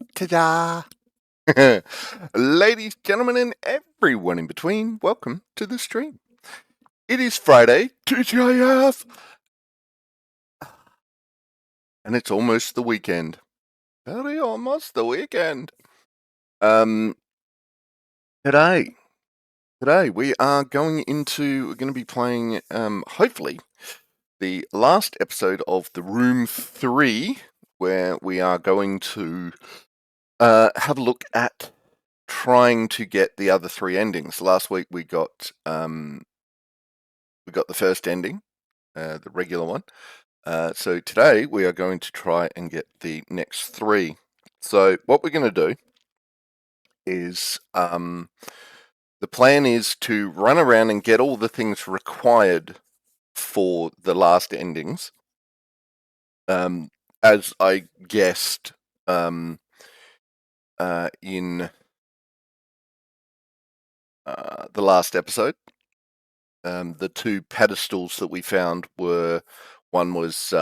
Ta-da! Ladies, gentlemen, and everyone in between, welcome to the stream. It is Friday, TGIF, and it's almost the weekend. Very almost the weekend. Today we are we're going to be playing, hopefully, the last episode of The Room 3, where we are going to have a look at trying to get the other three endings. Last week we got the first ending, the regular one. So today we are going to try and get the next three. So what we're going to do is the plan is to run around and get all the things required for the last endings. As I guessed in the last episode, the two pedestals that we found were, one was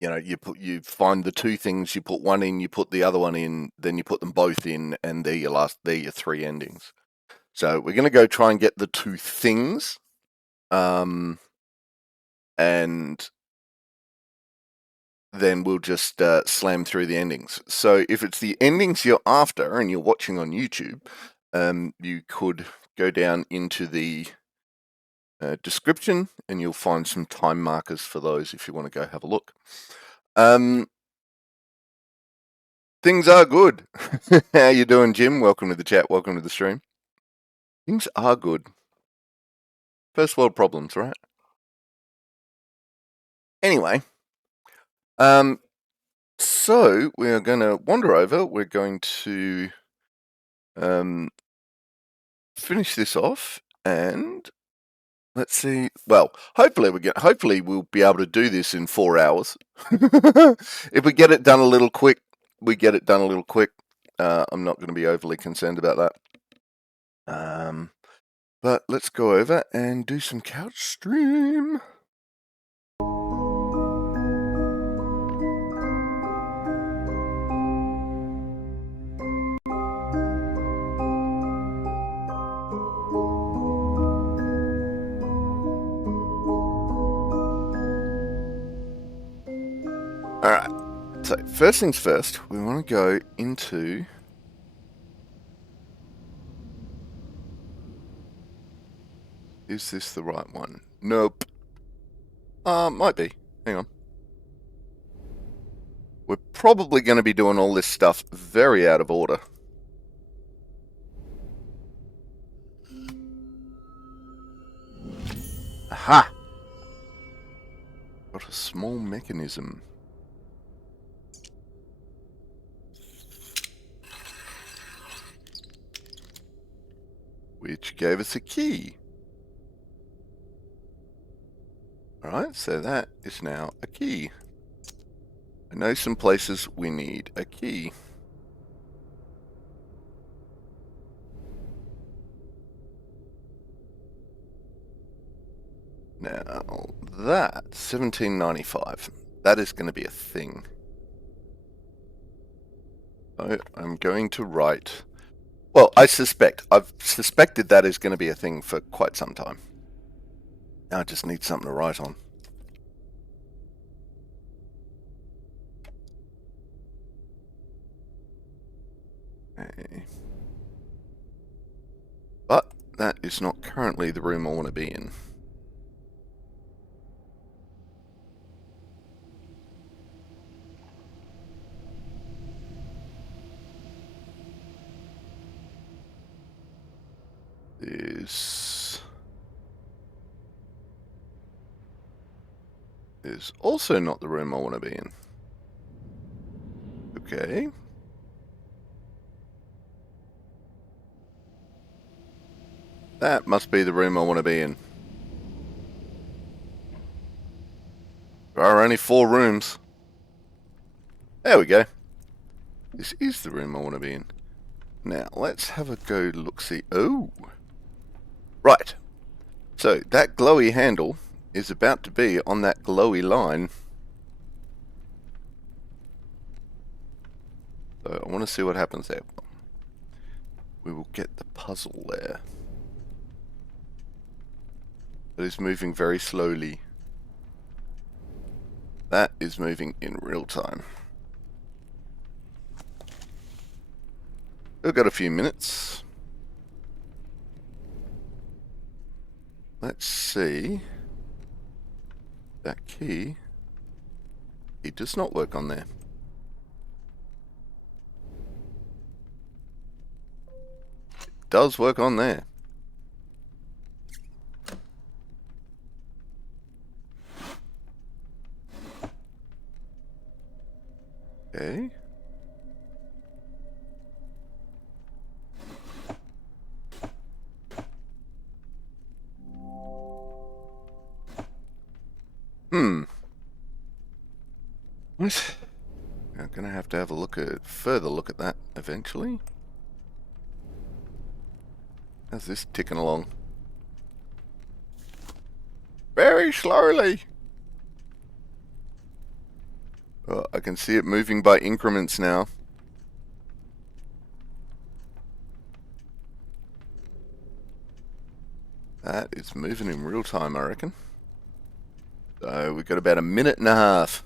you find the two things, you put one in, you put the other one in, then you put them both in, and they're your three endings. So we're going to go try and get the two things, and then we'll just slam through the endings. So if it's the endings you're after and you're watching on YouTube, you could go down into the description and you'll find some time markers for those if you want to go have a look. Things are good. How you doing, Jim? Welcome to the chat. Welcome to the stream. Things are good. First world problems, right? Anyway, so we're going to wander over. We're going to finish this off, and let's see. Well, hopefully we'll be able to do this in 4 hours. If we get it done a little quick, we get it done a little quick. I'm not going to be overly concerned about that. But let's go over and do some couch stream. Alright, so first things first, we want to go into... Is this the right one? Nope. Might be. Hang on. We're probably going to be doing all this stuff very out of order. Aha! Got a small mechanism. Which gave us a key. Alright, so that is now a key. I know some places we need a key. Now, that, 1795, that is going to be a thing. So I'm going to write... Well, I've suspected that is going to be a thing for quite some time. Now I just need something to write on. Okay. But that is not currently the room I want to be in. This is also not the room I want to be in. Okay. That must be the room I want to be in. There are only 4 rooms. There we go. This is the room I want to be in. Now, let's have a go look-see. Oh! Right. So, that glowy handle is about to be on that glowy line. So I want to see what happens there. We will get the puzzle there. It is moving very slowly. That is moving in real time. We've got a few minutes. Let's see. That key. It does not work on there. It does work on there. Okay. What? I'm gonna have to have a further look at that eventually. How's this ticking along? Very slowly. Oh, I can see it moving by increments now. That is moving in real time, I reckon. So we've got about a minute and a half.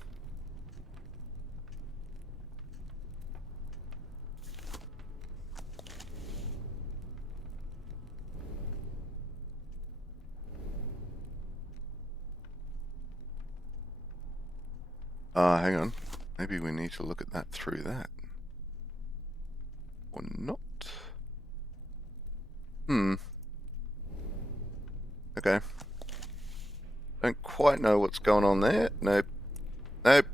Hang on. Maybe we need to look at that through that. Or not. Okay. Don't quite know what's going on there. Nope. Nope.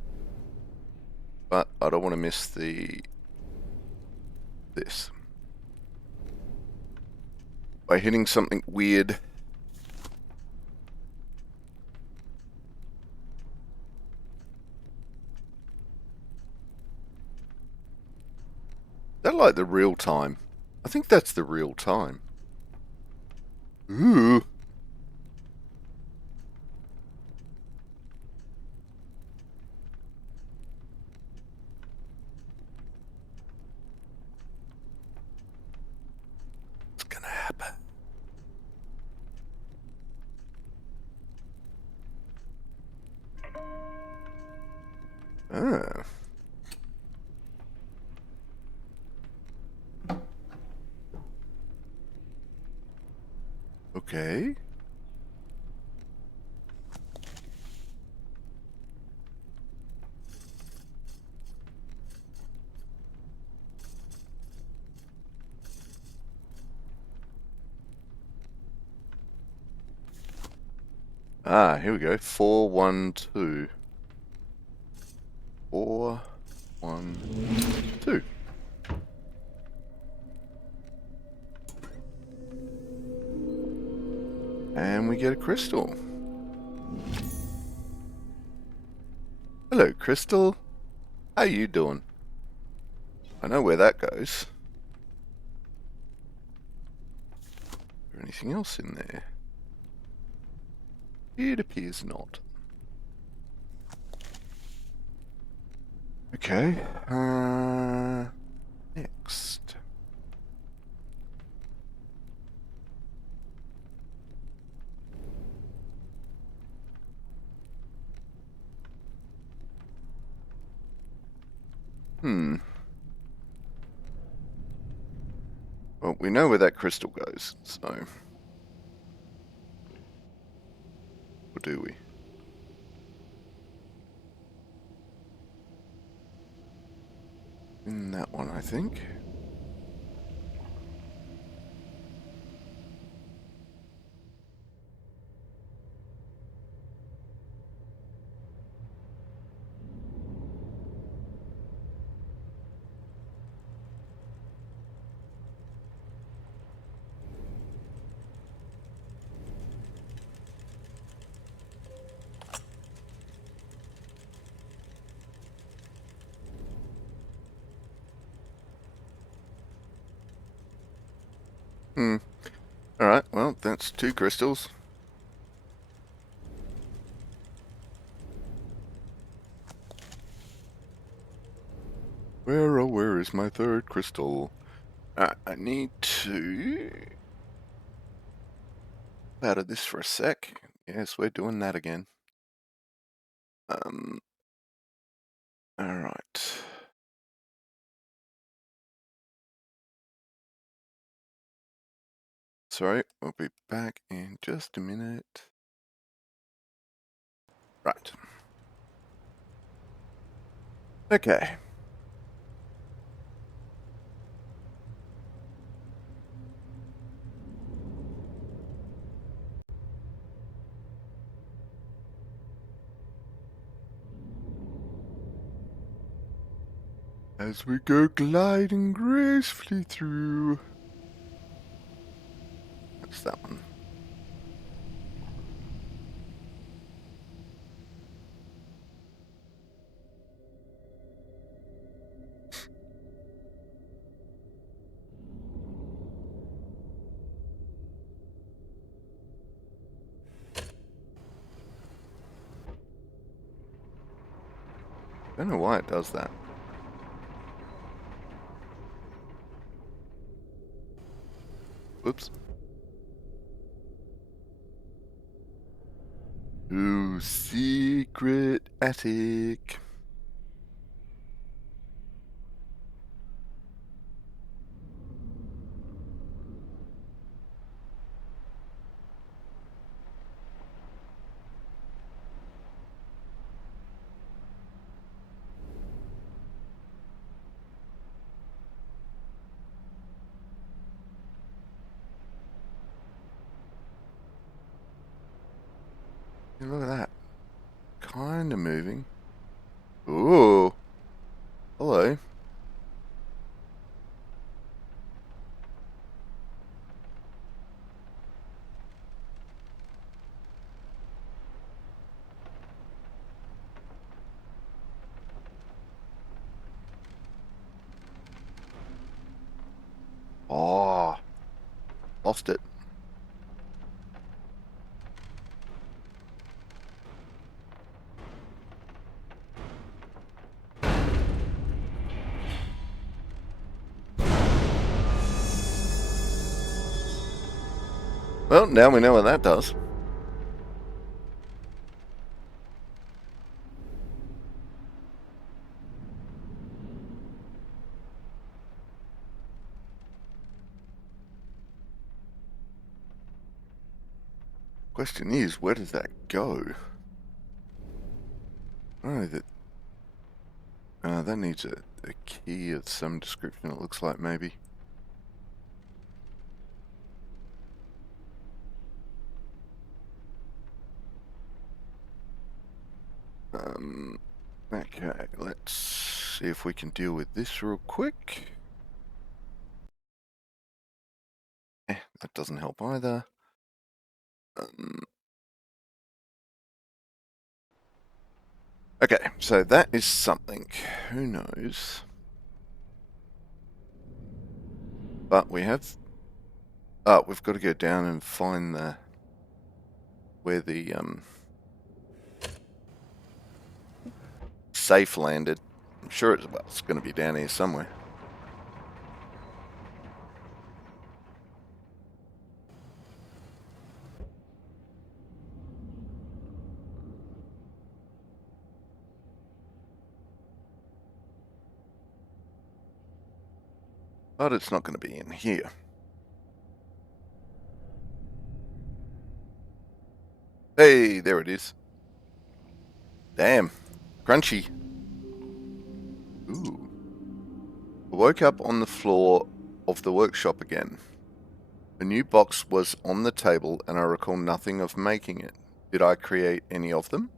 But I don't want to miss this. By hitting something weird. Is that like the real time? I think that's the real time. Ooh. What's gonna happen? Ah. Okay. Here we go. 412. 412. And we get a crystal. Hello, crystal. How you doing? I know where that goes. Is there anything else in there? It appears not. Okay. Next. Well, we know where that crystal goes, so... Or do we? In that one, I think. Alright, well, that's 2 crystals. Where is my third crystal? I need to out of this for a sec. Yes, we're doing that again. Alright. Sorry, we'll be back in just a minute. Right. Okay. As we go gliding gracefully through. That's that one. Don't know why it does that. Whoops. Ooh, secret attic. Hey, look at that. Kind of moving. Ooh. Hello. Oh, lost it. Well, now we know what that does. Question is, where does that go? Oh, that needs a key of some description, it looks like, maybe. Okay, let's see if we can deal with this real quick. That doesn't help either. Okay, so that is something. Who knows? But we have... Oh, we've got to go down and find where the safe landed. I'm sure it's going to be down here somewhere. But it's not going to be in here. Hey, there it is. Damn. Crunchy. Ooh. I woke up on the floor of the workshop again. A new box was on the table and I recall nothing of making it. Did I create any of them?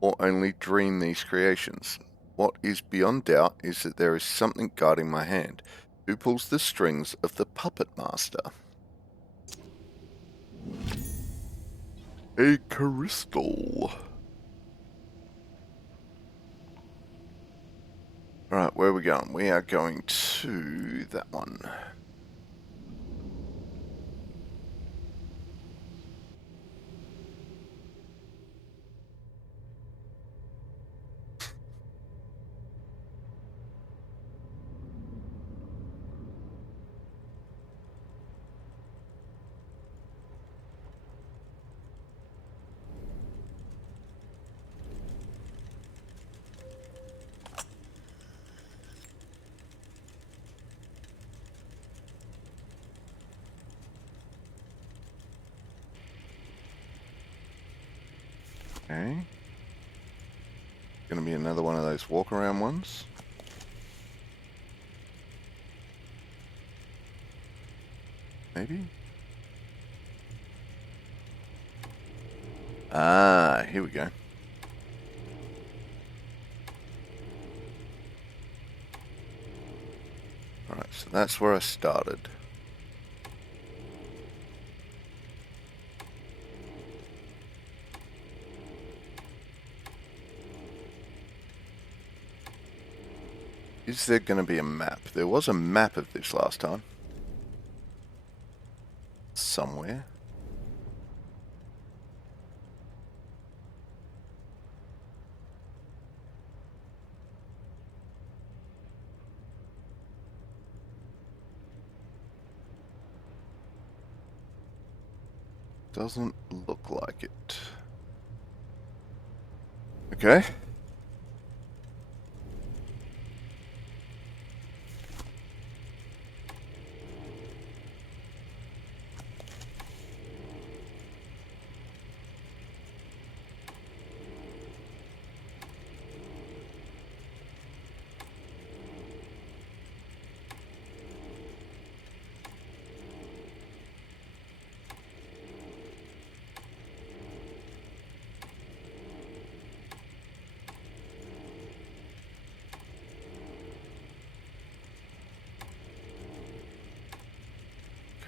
Or only dream these creations? What is beyond doubt is that there is something guarding my hand. Who pulls the strings of the puppet master? A crystal. Right, where are we going? We are going to that one. Okay. Gonna be another one of those walk around ones. Maybe? Ah, here we go. Alright, so that's where I started. Is there going to be a map? There was a map of this last time. Somewhere. Doesn't look like it. Okay.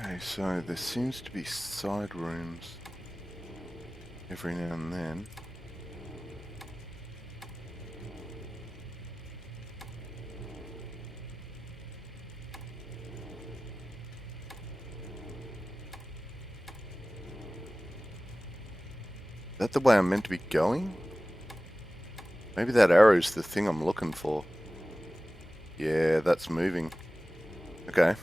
Okay, so there seems to be side rooms every now and then. Is that the way I'm meant to be going? Maybe that arrow's the thing I'm looking for. Yeah, that's moving. Okay.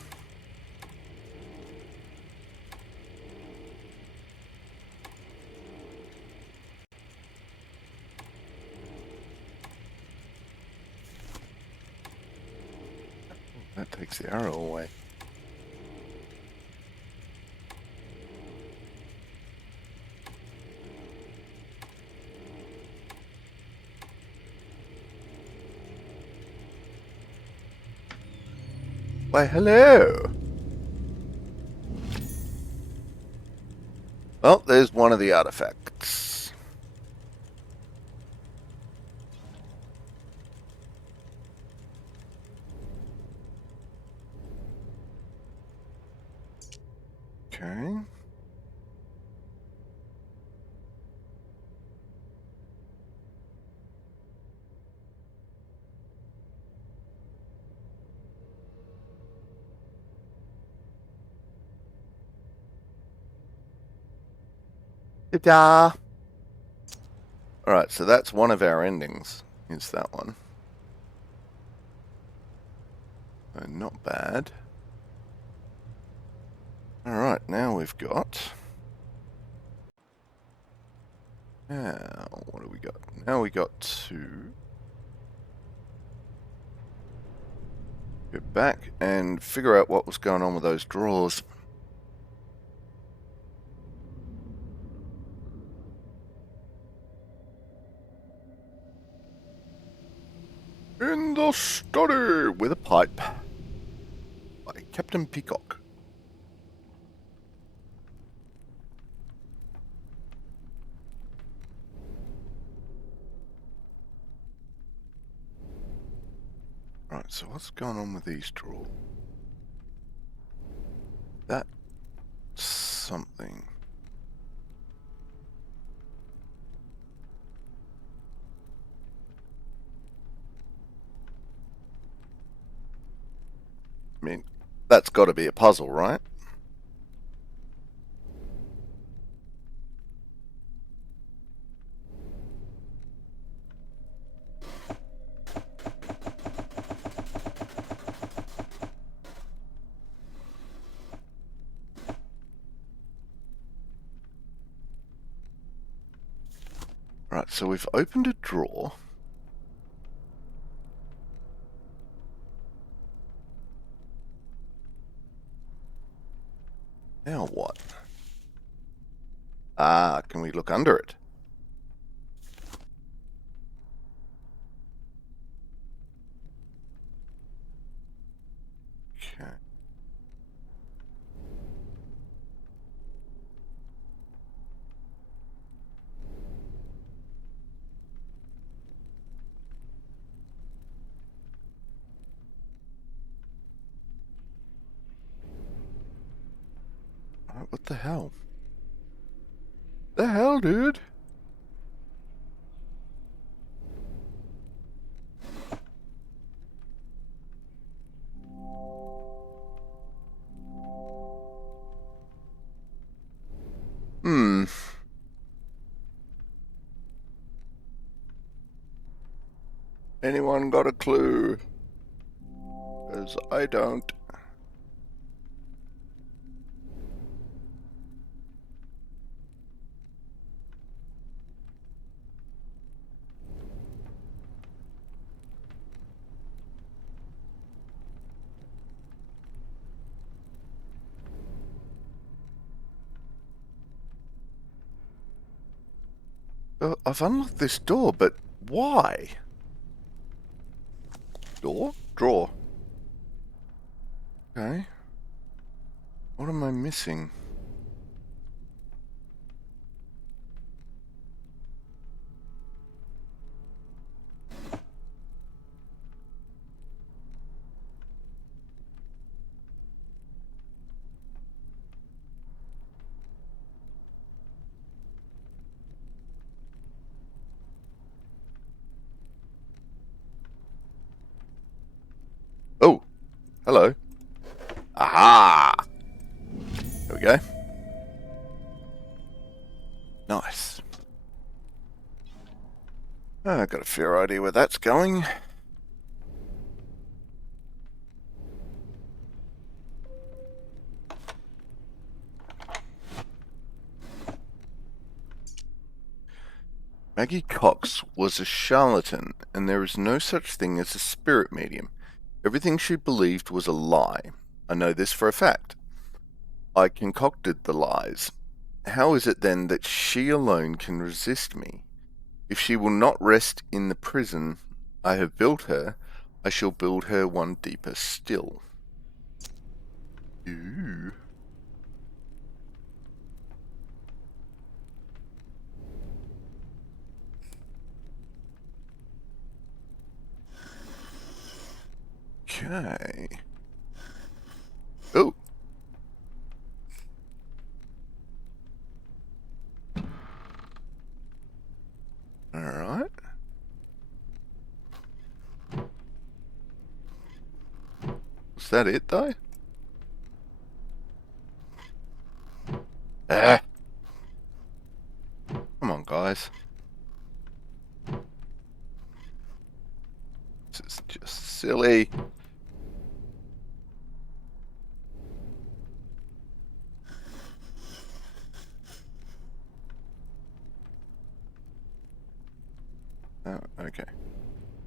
That takes the arrow away. Why, hello! Well, there's one of the artifacts. Okay. Ta-da! Alright, so that's one of our endings, is that one. Not bad. Alright, now we've got... Now, what do we got? Now we got to... go back and figure out what was going on with those drawers. In the study with a pipe by Captain Peacock. Right, so what's going on with these drawers? That's something. I mean, that's got to be a puzzle, right? Right, so we've opened a drawer. Now what? Ah, can we look under it? Okay. What the hell? The hell, dude? Hmm. Anyone got a clue? Because I don't. I've unlocked this door, but why? Door? Drawer. Okay. What am I missing? Oh, hello. Aha! There we go. Nice. I've got a fair idea where that's going. Maggie Cox was a charlatan, and there is no such thing as a spirit medium. Everything she believed was a lie. I know this for a fact. I concocted the lies. How is it then that she alone can resist me? If she will not rest in the prison I have built her, I shall build her one deeper still. Ooh. Okay. Oh. Alright. Was that it, though? Ah. Come on, guys. This is just silly. Oh, okay.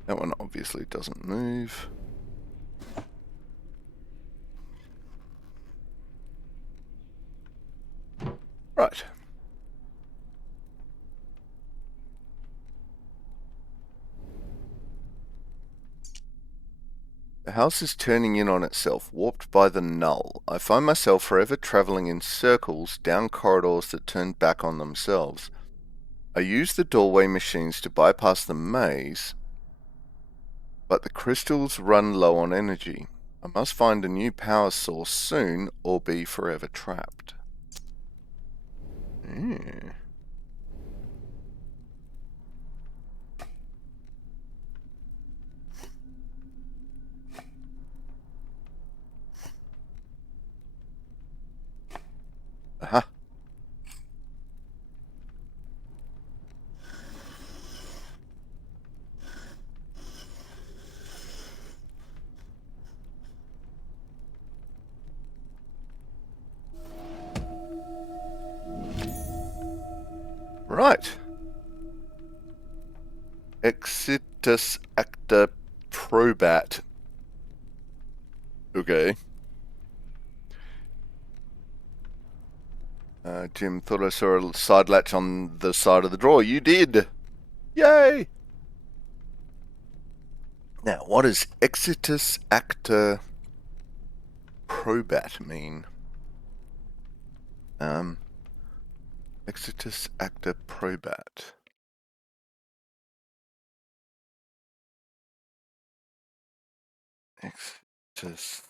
That one obviously doesn't move. Right. The house is turning in on itself, warped by the null. I find myself forever travelling in circles down corridors that turn back on themselves. I use the doorway machines to bypass the maze, but the crystals run low on energy. I must find a new power source soon or be forever trapped. Aha. Right. Exitus acta probat. Okay. Jim thought I saw a side latch on the side of the drawer. You did! Yay! Now, what is Exitus acta probat mean? Exitus acta probat. Exitus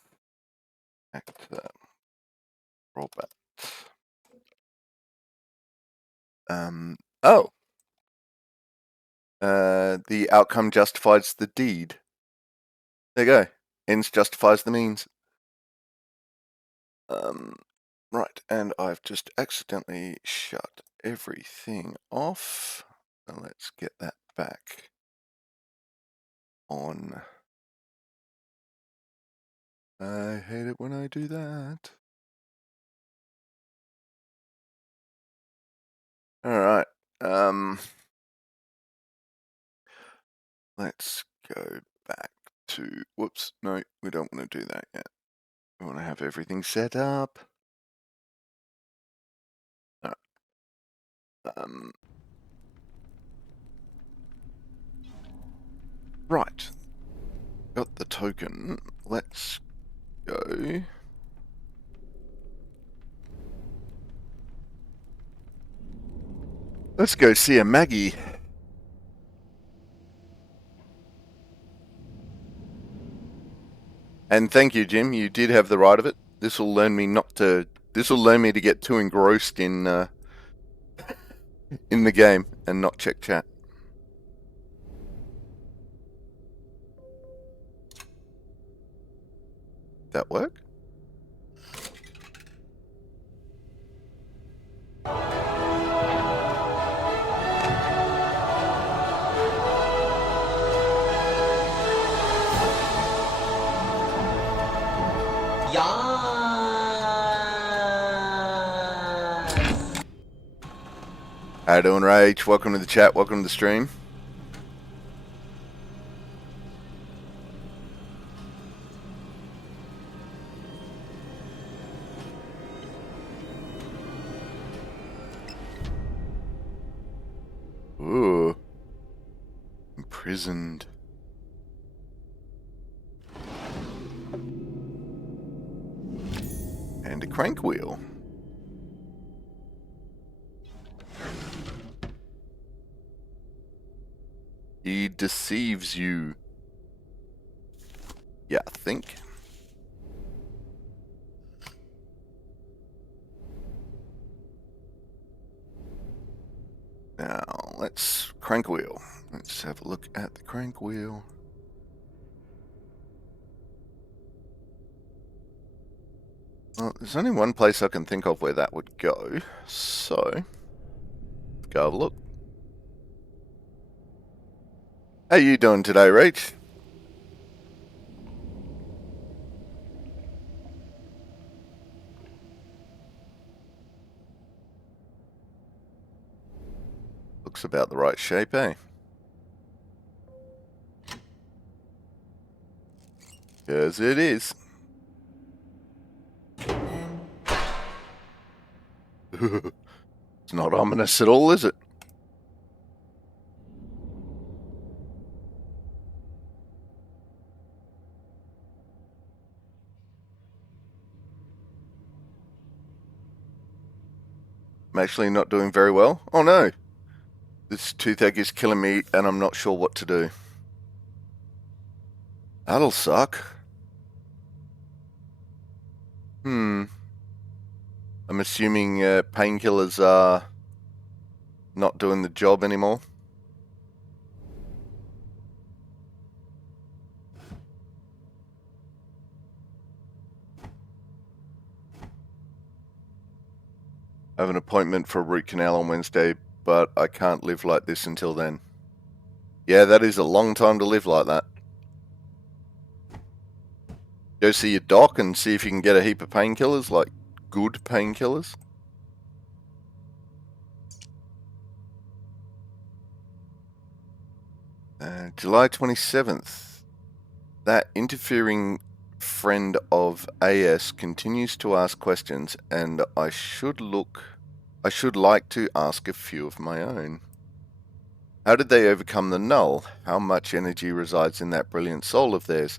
acta probat. Oh. The outcome justifies the deed. There you go. Ends justifies the means. Right, and I've just accidentally shut everything off. Now let's get that back on. I hate it when I do that. Alright, let's go back to, whoops, no, we don't want to do that yet. We want to have everything set up. Right, got the token, let's go. Let's go see a Maggie. And thank you, Jim. You did have the right of it. This will learn me not to. This will learn me to get too engrossed in the game and not check chat. That work? How you doing, Rage? Welcome to the chat. Welcome to the stream. Ooh. Imprisoned. And a crank wheel. He deceives you. Yeah, I think. Now, let's crank wheel. Let's have a look at the crank wheel. Well, there's only one place I can think of where that would go, so go have a look. How you doing today, Rach? Looks about the right shape, eh? Yes, it is. It's not ominous at all, is it? I'm actually not doing very well. Oh no! This toothache is killing me and I'm not sure what to do. That'll suck. I'm assuming painkillers are not doing the job anymore. I have an appointment for a root canal on Wednesday, but I can't live like this until then. Yeah, that is a long time to live like that. Go see your doc and see if you can get a heap of painkillers, like good painkillers. July 27th. That interfering friend of AS continues to ask questions, and I should like to ask a few of my own. How did they overcome the null? How much energy resides in that brilliant soul of theirs?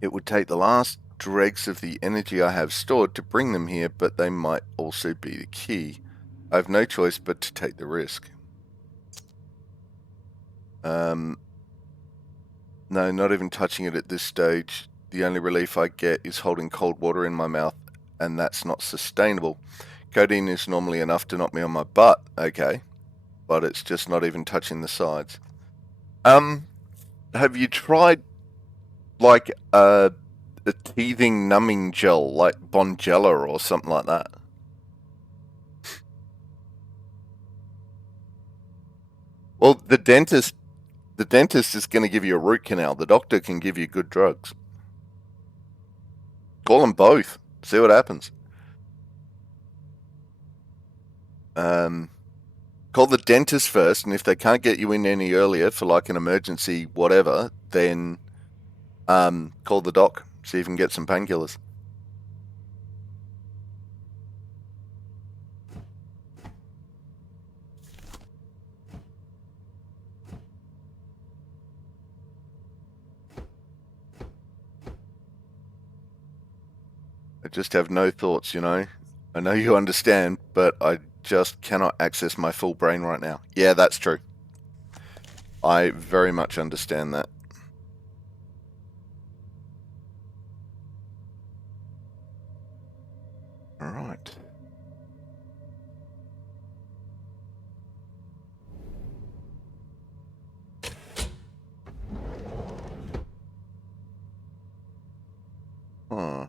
It would take the last dregs of the energy I have stored to bring them here, but they might also be the key. I have no choice but to take the risk. No, not even touching it at this stage. The only relief I get is holding cold water in my mouth, and that's not sustainable. Codeine is normally enough to knock me on my butt, okay, but it's just not even touching the sides. Have you tried like a teething numbing gel, like Bonjela or something like that? Well, the dentist is going to give you a root canal. The doctor can give you good drugs. Call them both. See what happens. Call the dentist first, and if they can't get you in any earlier for like an emergency whatever, then call the doc. See if you can get some painkillers. I just have no thoughts, you know. I know you understand, but I just cannot access my full brain right now. Yeah, that's true. I very much understand that. All right. Huh.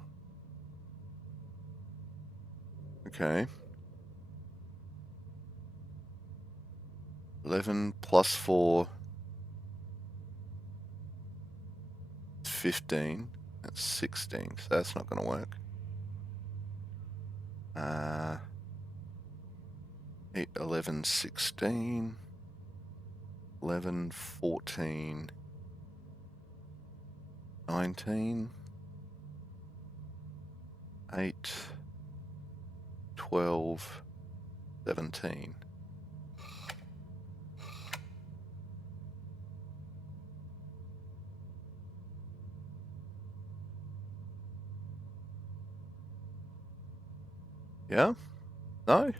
Okay. 11 plus 4 is 15. That's 16, so that's not going to work. 8, 11, 16. 11, 14, 19. 8, 12, 17. Yeah? No?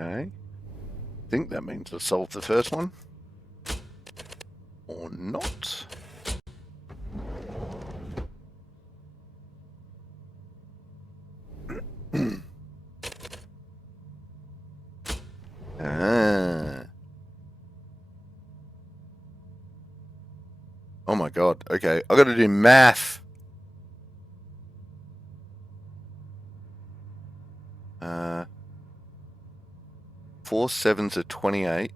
Okay. I think that means I solved the first one. Or not. Ah. Oh my god. Okay, I gotta do math. 4 sevens are 28.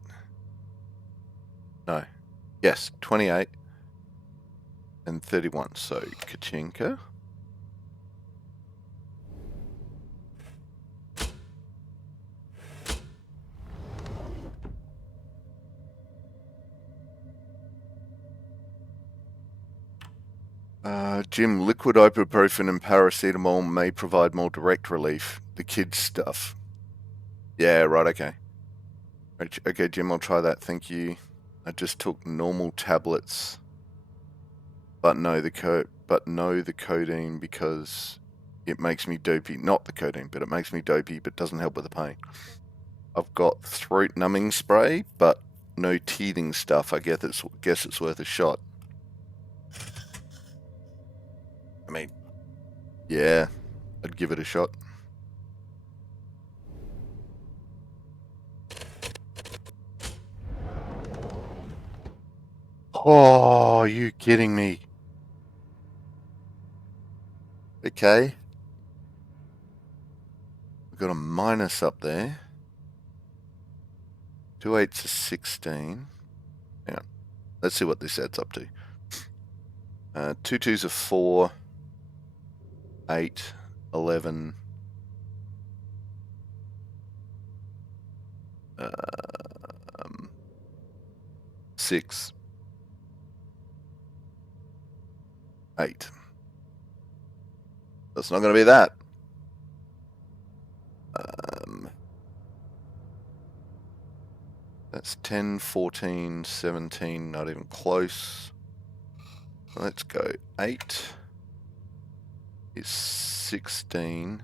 No. Yes, 28 and 31. So, Kachinka. Jim, liquid ibuprofen and paracetamol may provide more direct relief. The kids' stuff. Yeah, right, okay. Okay, Jim, I'll try that. Thank you. I just took normal tablets, but no the codeine because it makes me dopey. Not the codeine, but it makes me dopey, but doesn't help with the pain. I've got throat numbing spray, but no teething stuff. I guess it's worth a shot. I mean, yeah, I'd give it a shot. Oh, are you kidding me? Okay. We've got a minus up there. 2 8s are 16. Hang on. Let's see what this adds up to. 2 2s are 4. 8, 11, 6, 8. That's not going to be that. That's 10, 14, 17, not even close. Let's go 8 is 16,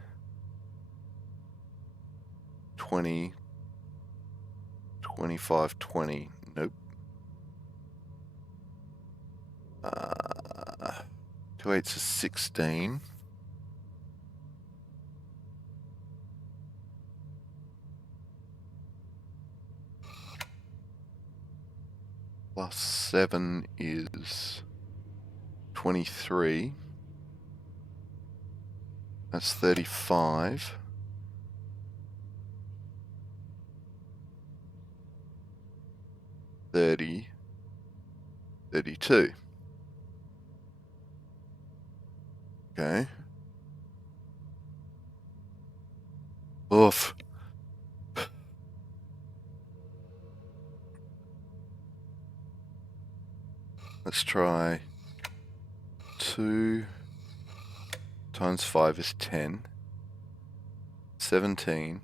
20, 25, 20. Nope. 2 8s is 16. Plus 7 is 23. That's 35. 30. 32. Okay. Oof. Let's try 2 times 5 is 10. 17.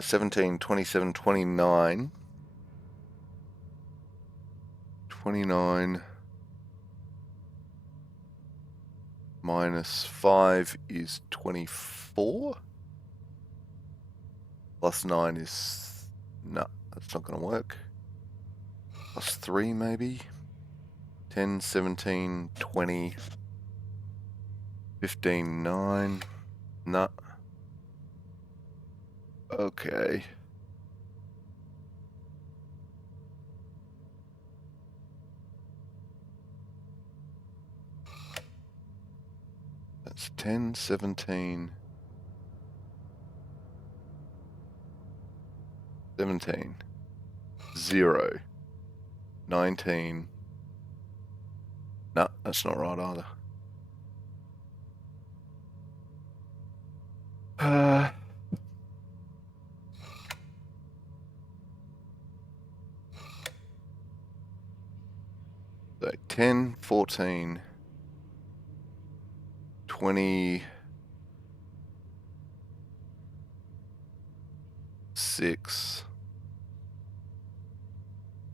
17, 27, 29. 29 minus 5 is 24. Plus 9 is... no, that's not going to work. Plus 3 maybe. 10, 17, 20, 15, 9. No. Okay. That's 10, 17, 17, 0, 19. No, that's not right either. 10, 14, 26,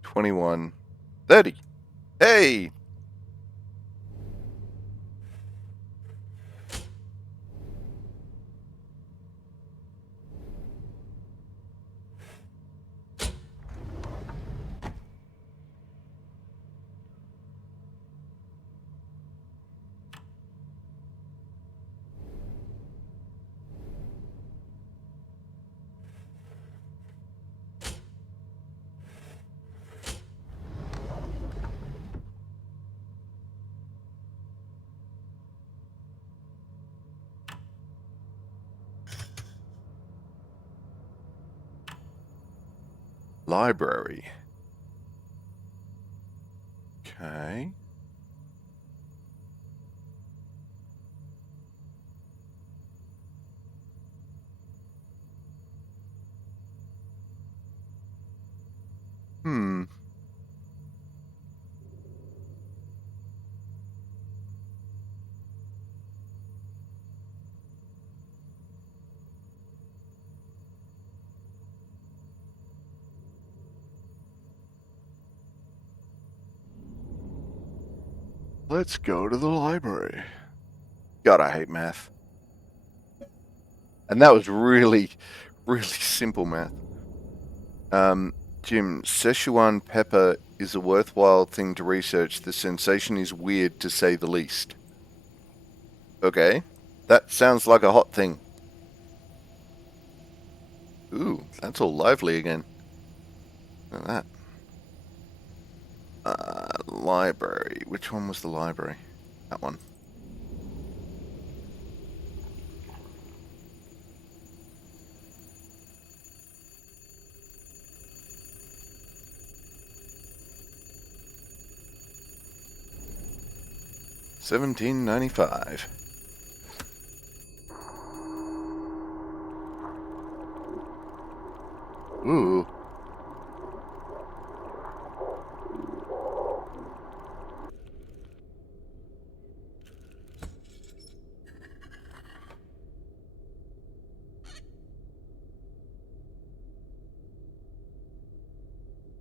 21, 30. Hey! Library. Okay. Let's go to the library. God, I hate math. And that was really, really simple math. Jim, Szechuan pepper is a worthwhile thing to research. The sensation is weird, to say the least. Okay. That sounds like a hot thing. Ooh, that's all lively again. Look at that. Library. Which one was the library? That one. $17.95. Ooh.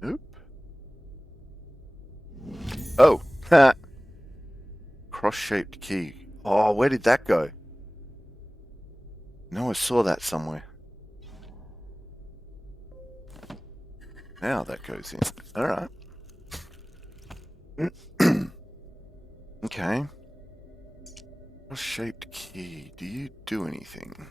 Nope. Oh. Ha. Cross-shaped key. Oh, where did that go? No, I saw that somewhere. Now that goes in. Alright. Okay. Cross-shaped key. Do you do anything?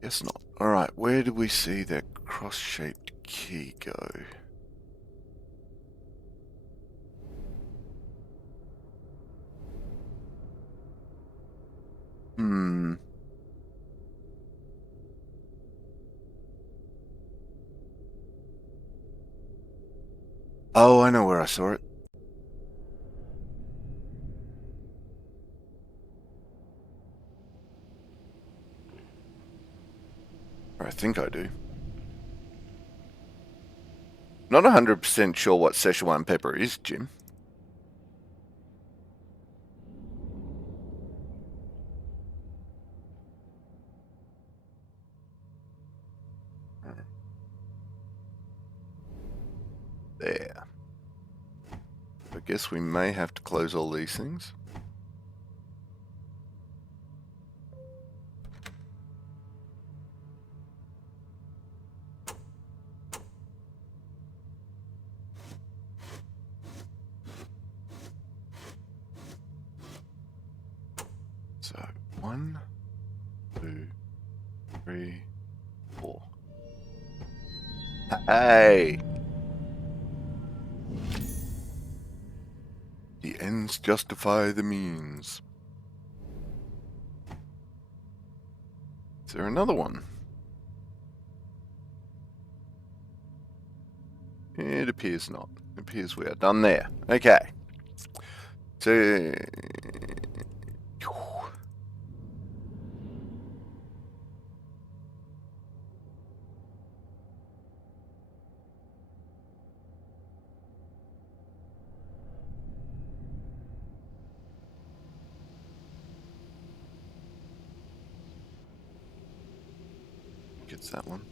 Guess not. Alright, where do we see that cross-shaped key go? Hmm. Oh, I know where I saw it. Or I think I do. Not 100% sure what Szechuan pepper is, Jim. There. I guess we may have to close all these things. So, 1, 2, 3, 4. Hey! The ends justify the means. Is there another one? It appears not. It appears we are done there. Okay. So... Gets that one.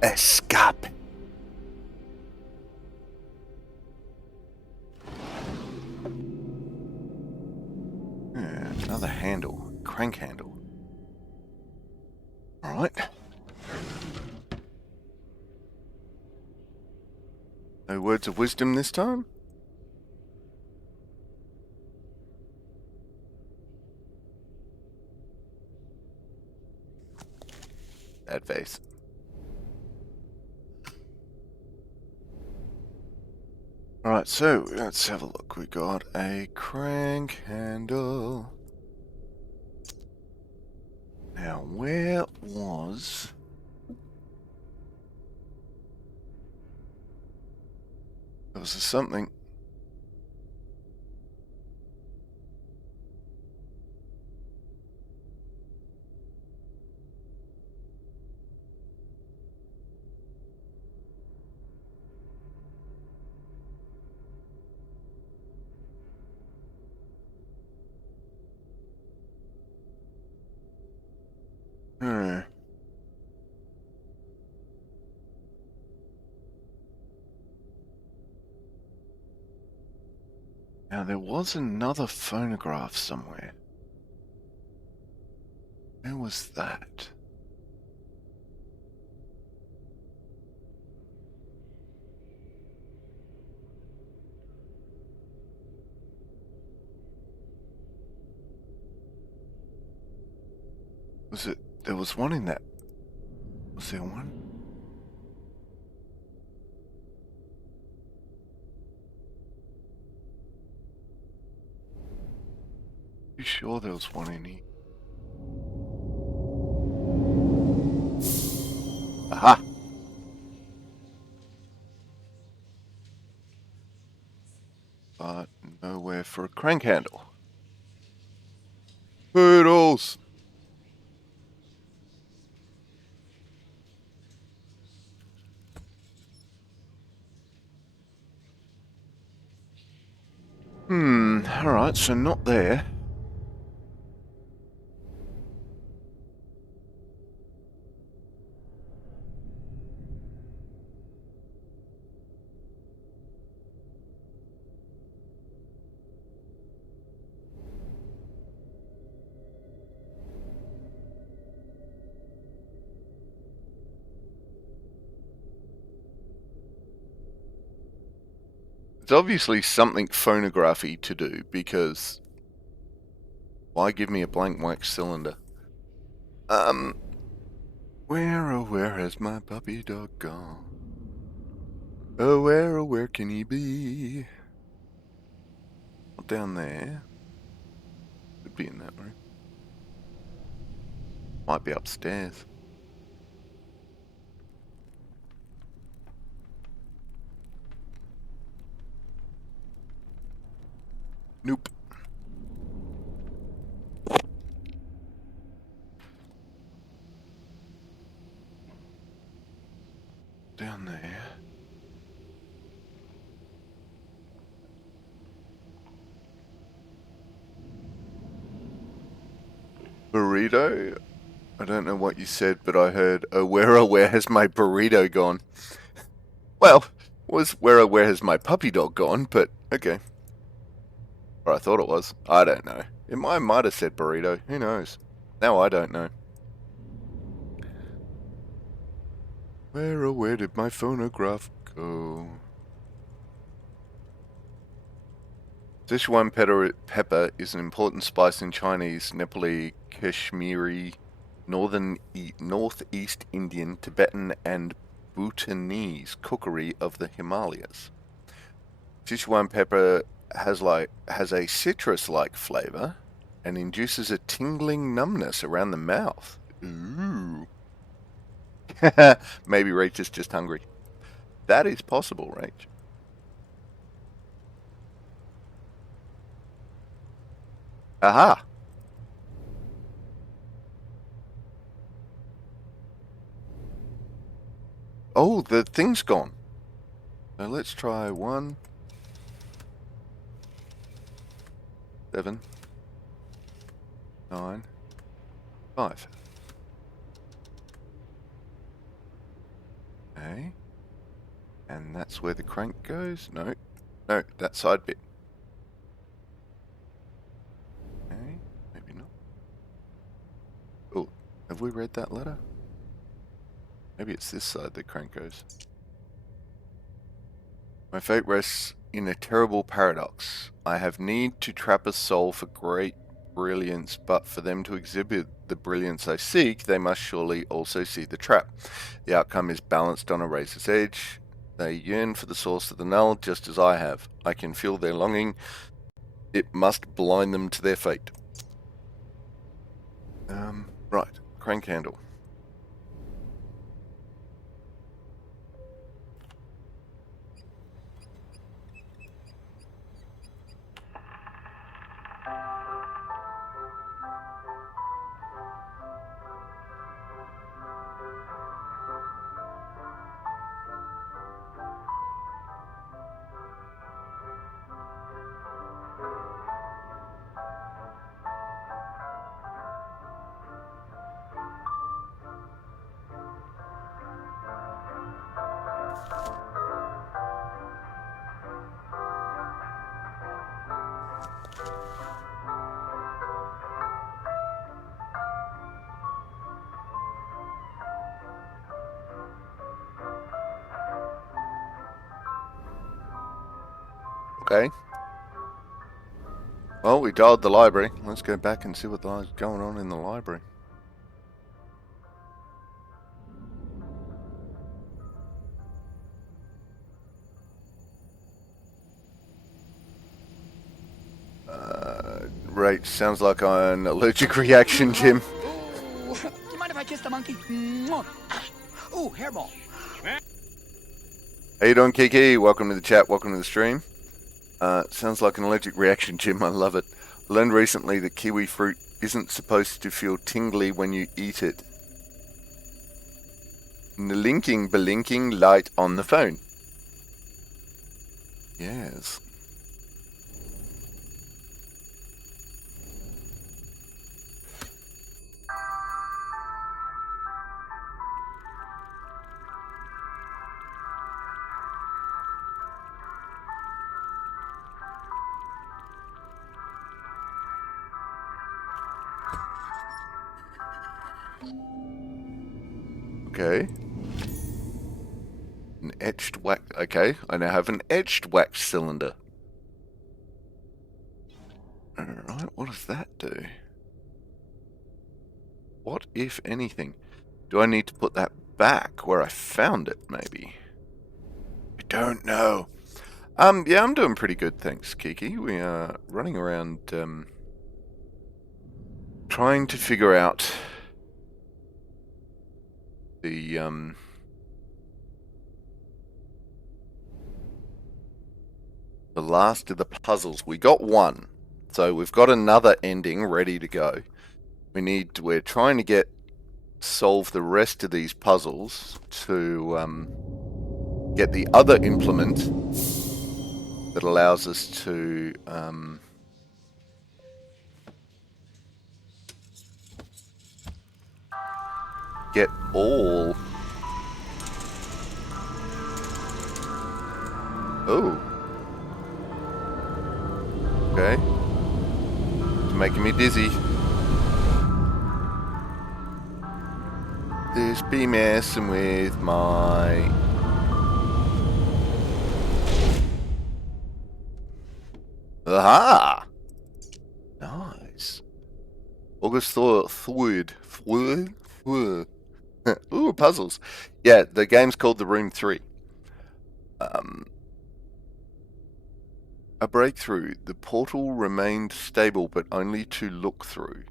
Escape. Yeah, another handle. Crank handle. Alright. No words of wisdom this time? That face. Alright, so let's have a look. We got a crank handle. Now, where was... There was something. Hmm. Now, there was another phonograph somewhere. Where was that? Was it? There was one in that. Was there one? You sure there was one in here? Aha! But nowhere for a crank handle. Poodles! Alright, so not there. It's obviously something phonography to do, because why give me a blank wax cylinder? Where, oh where has my puppy dog gone? Oh where can he be? Not down there. Could be in that room. Might be upstairs. Nope. Down there. Burrito? I don't know what you said, but I heard, oh where has my burrito gone? Well, was where has my puppy dog gone, but okay. Or I thought it was. I don't know. It might have said burrito. Who knows? Now I don't know. Where did my phonograph go? Szechuan pepper is an important spice in Chinese, Nepali, Kashmiri, Northeast Indian, Tibetan, and Bhutanese cookery of the Himalayas. Szechuan pepper has a citrus-like flavor and induces a tingling numbness around the mouth. Ooh. Maybe Rach is just hungry. That is possible, Rach. Aha! Oh, the thing's gone. So let's try 1, 7, 9, 5. Okay. And that's where the crank goes? No. No, that side bit. Okay, maybe not. Oh, have we read that letter? Maybe it's this side the crank goes. My fate rests in a terrible paradox. I have need to trap a soul for great brilliance, but for them to exhibit the brilliance I seek, they must surely also see the trap. The outcome is balanced on a razor's edge. They yearn for the source of the null, just as I have. I can feel their longing. It must blind them to their fate. Right, crank handle. Okay. Well, we dialed the library. Let's go back and see what's going on in the library. Right, sounds like an allergic reaction, Jim. Ooh, do you mind if I kiss the monkey? Ooh, hairball. How you doing, Kiki? Welcome to the chat. Welcome to the stream. Sounds like an allergic reaction, Jim. I love it. I learned recently that kiwi fruit isn't supposed to feel tingly when you eat it. Linking, belinking light on the phone. Yes. Okay. An etched wax. Okay, I now have an etched wax cylinder. Alright, what does that do? What, if anything? Do I need to put that back where I found it, maybe? I don't know. Yeah, I'm doing pretty good, thanks, Kiki. We are running around, trying to figure out the last of the puzzles. We got one, so we've got another ending ready to go. We're trying to solve the rest of these puzzles to get the other implement that allows us to get all. Oh. Okay. It's making me dizzy. This be messing with my... Aha! Nice. August 3rd. Ooh, puzzles. Yeah, the game's called The Room 3. A breakthrough. The portal remained stable, but only to look through.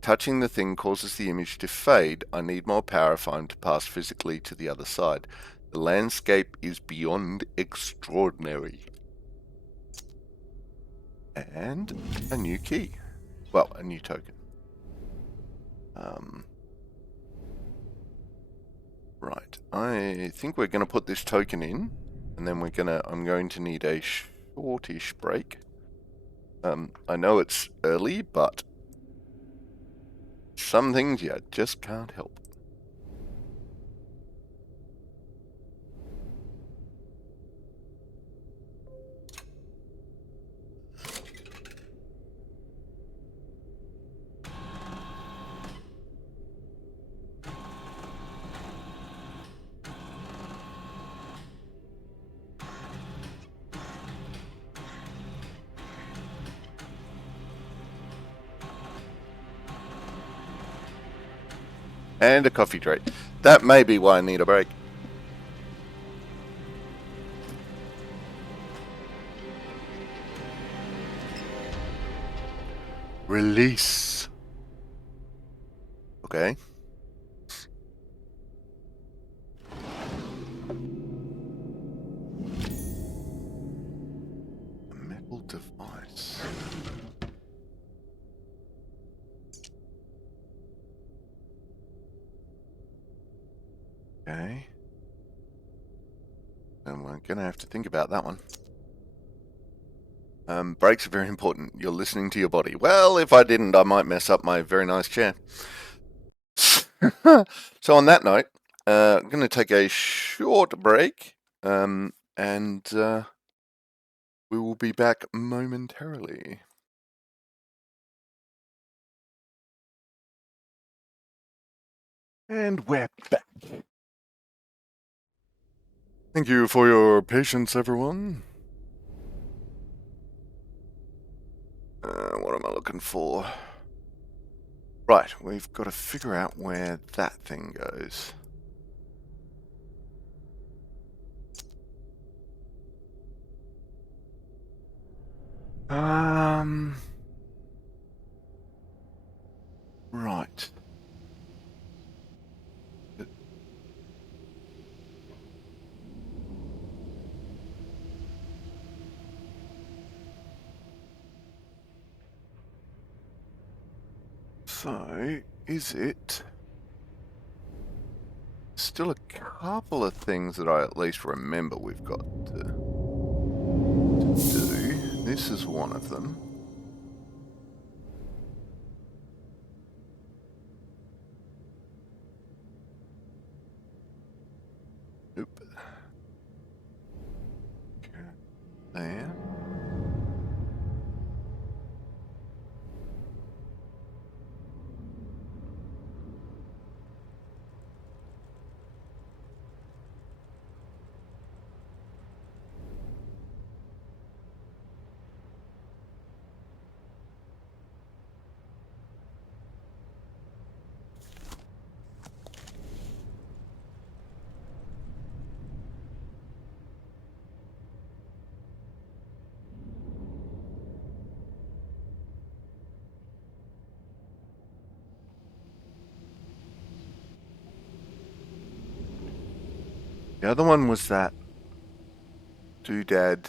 Touching the thing causes the image to fade. I need more power if I'm to pass physically to the other side. The landscape is beyond extraordinary. And a new key. Well, a new token. Right. I think we're going to put this token in, and then I'm going to need a shortish break. I know it's early, but some things you just can't help. And a coffee tray. That may be why I need a break. Release. Okay. A metal device. Okay. And we're going to have to think about that one. Breaks are very important. You're listening to your body. Well, if I didn't, I might mess up my very nice chair. So on that note, I'm going to take a short break, and we will be back momentarily. And we're back. Thank you for your patience, everyone. am I looking for? Right, we've got to figure out where that thing goes. Right. So, is it still a couple of things that I at least remember we've got to do? This is one of them. Nope. Okay. There. The other one was that doodad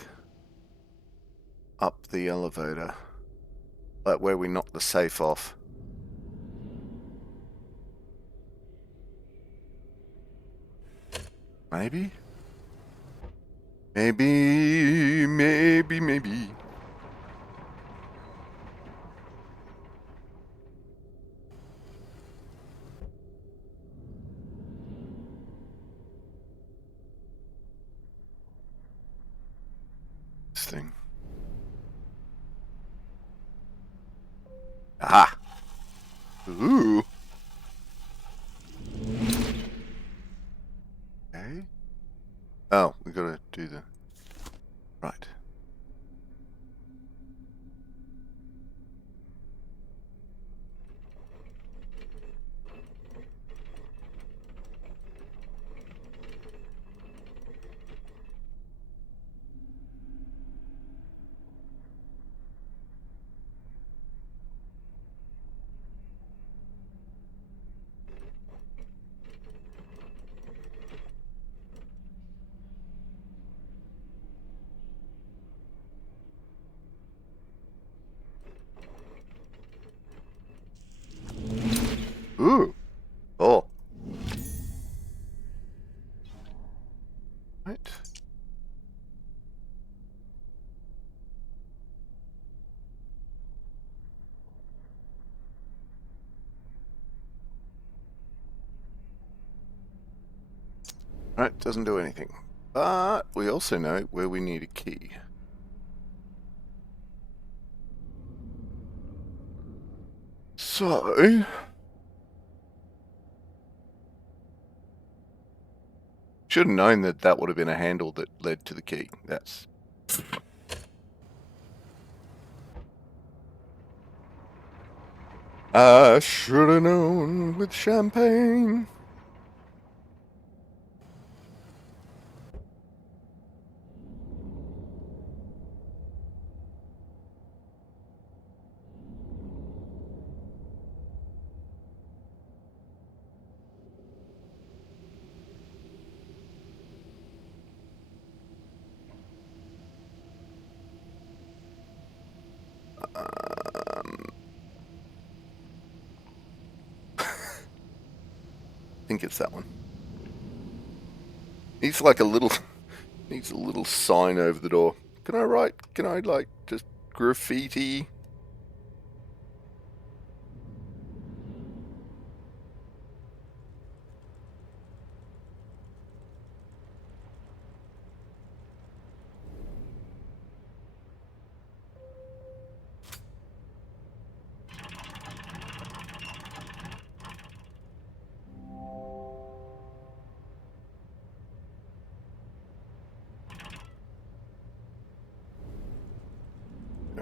up the elevator, like where we knocked the safe off. Maybe? Maybe. This thing. Aha! Ooh! Okay. Oh, we gotta do the... Right. Ooh! Oh! Right. Right, doesn't do anything. But we also know where we need a key. So... Should have known that that would have been a handle that led to the key. That's... I should have known with champagne. I think it's that one. Needs like a little... Needs a little sign over the door. Can I like, just graffiti?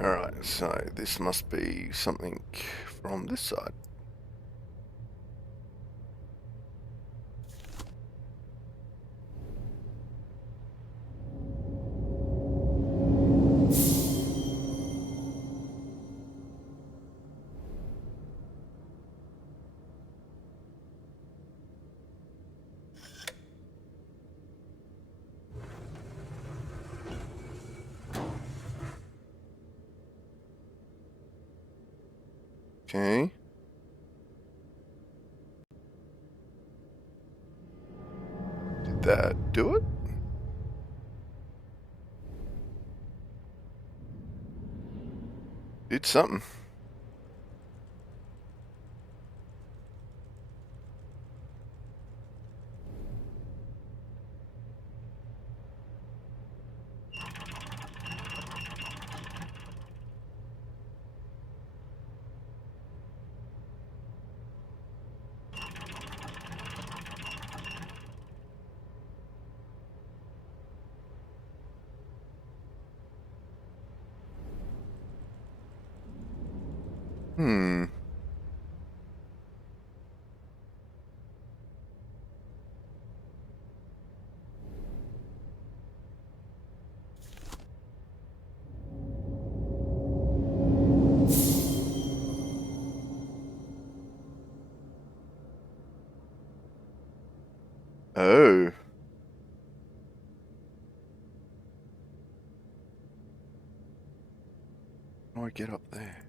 Alright. So this must be something from this side. Okay. Did that do it? Did something. Hmm. Oh. How do I get up there?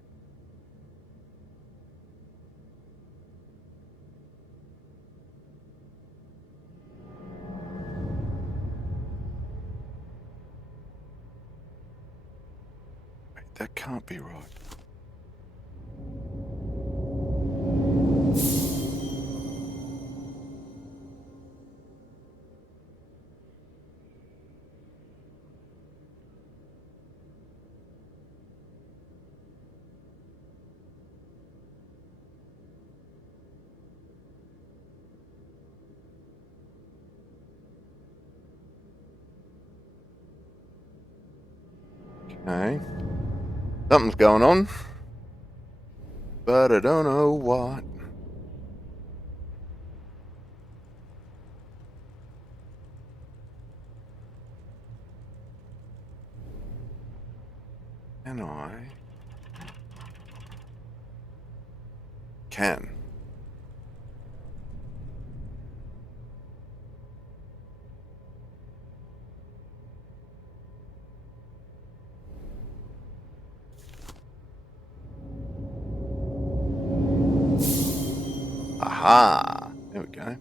Wait, that can't be right. Okay. Something's going on, but I don't know what. Can I? Can. Aha! There we go.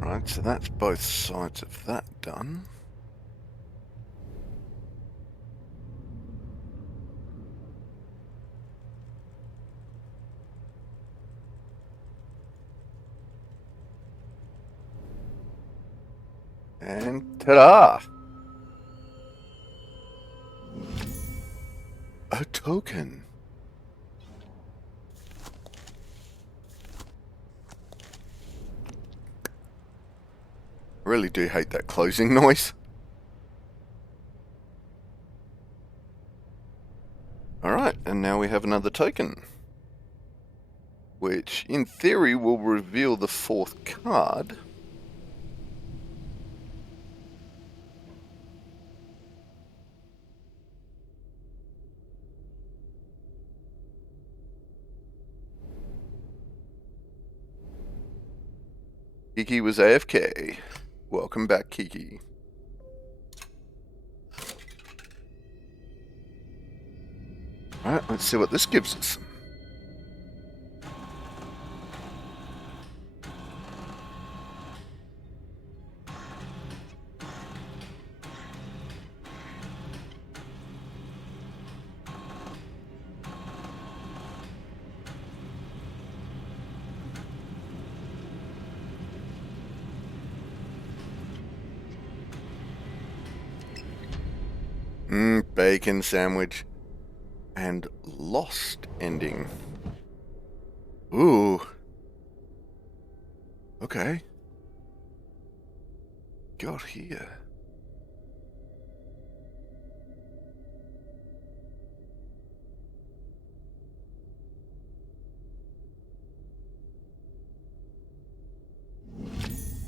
Right, so that's both sides of that done. And ta-da! A token. I really do hate that closing noise. Alright, and now we have another token, which in theory will reveal the fourth card. Kiki was AFK. Welcome back, Kiki. Alright, let's see what this gives us. Bacon sandwich. And lost ending. Ooh. Okay. Got here.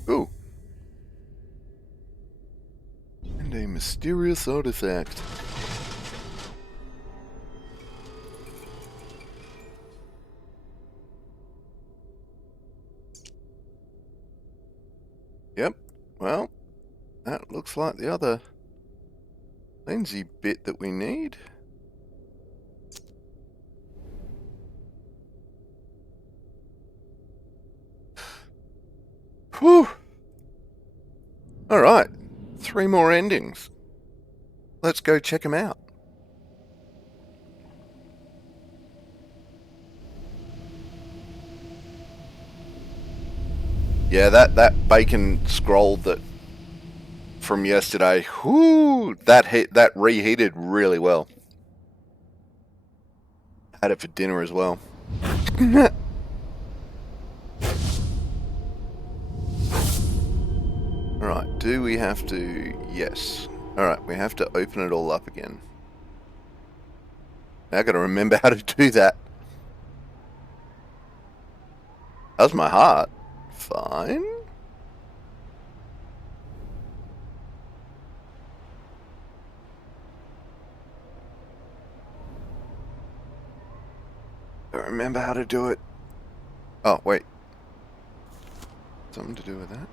Ooh. And a mysterious artifact. Yep. Well, that looks like the other Lindsay bit that we need. Whew. Alright. 3 more endings. Let's go check them out. Yeah, that bacon scroll that from yesterday, whoo, that reheated really well. Had it for dinner as well. Alright, do we have to... Yes. Alright, we have to open it all up again. Now I gotta remember how to do that. How's my heart? Fine. Don't remember how to do it. Oh, wait. Something to do with that?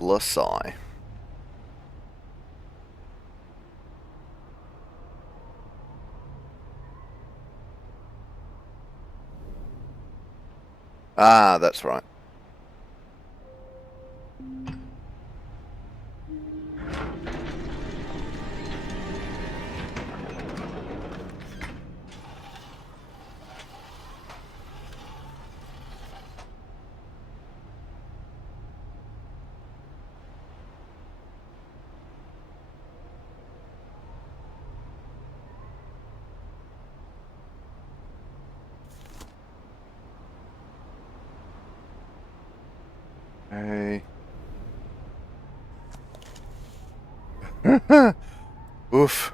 Lasai. Ah, that's right. Hey. Oof.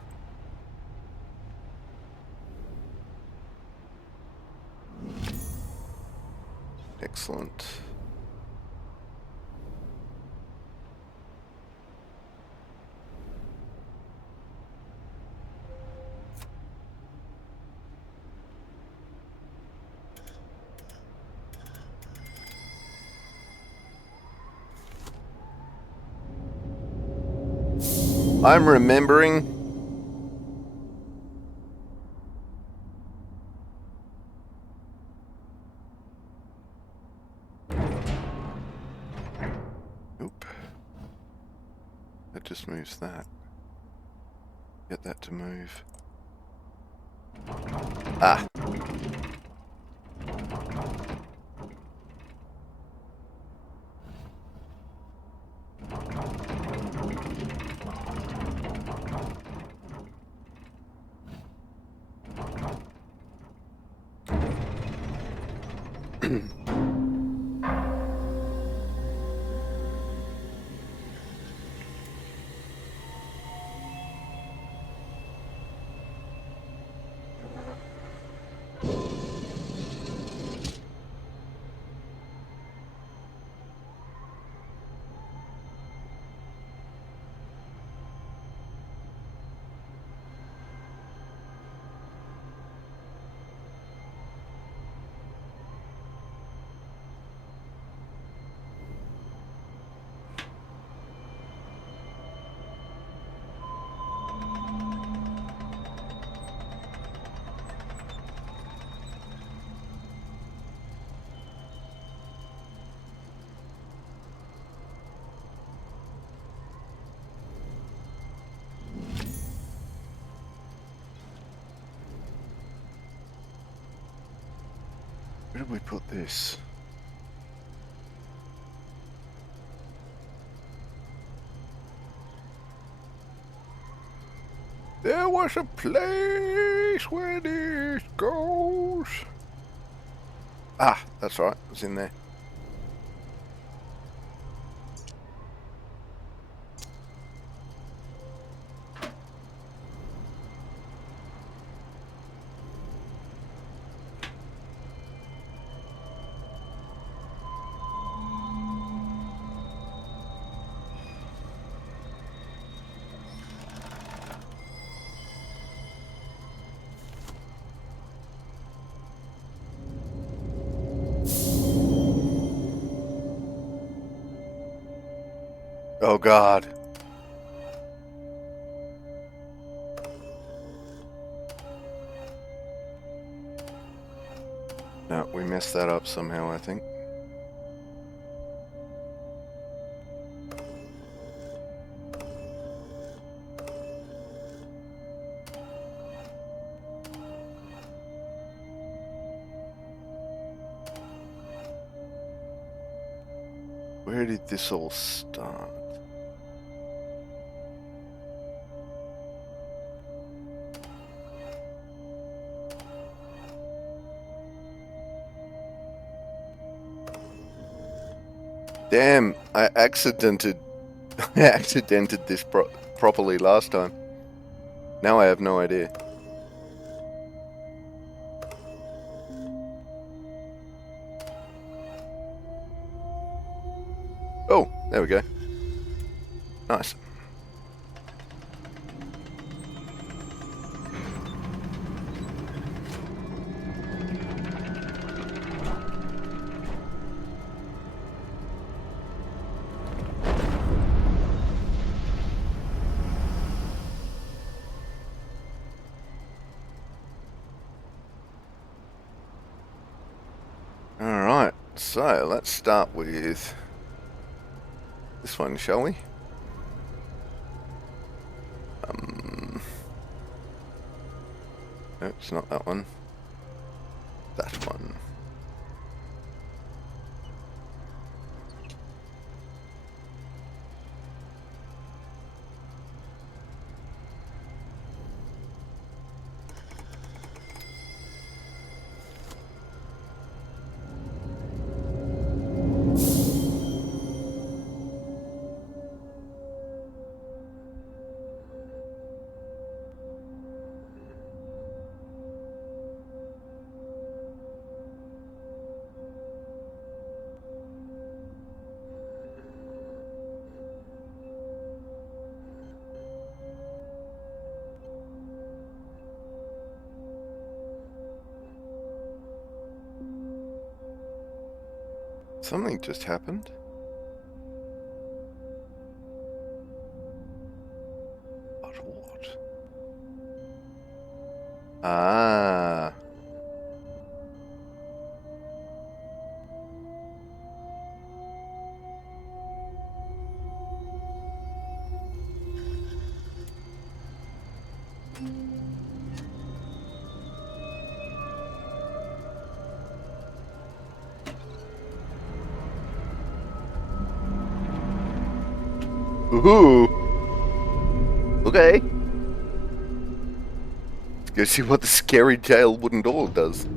Excellent. I'm remembering. Nope. That just moves that. Get that to move. Ah. Where did we put this? us a place where this goes. Ah, that's right. It's in there. Oh God. No, we messed that up somehow, I think. Where did this all start? Damn, I accidented this properly last time. Now I have no idea. Oh, there we go. Nice. Alright, so let's start with this one, shall we? No, it's not that one. That one. Something just happened. But what? Ah. Ooh. Okay. Let's go see what the scary jail wooden door does.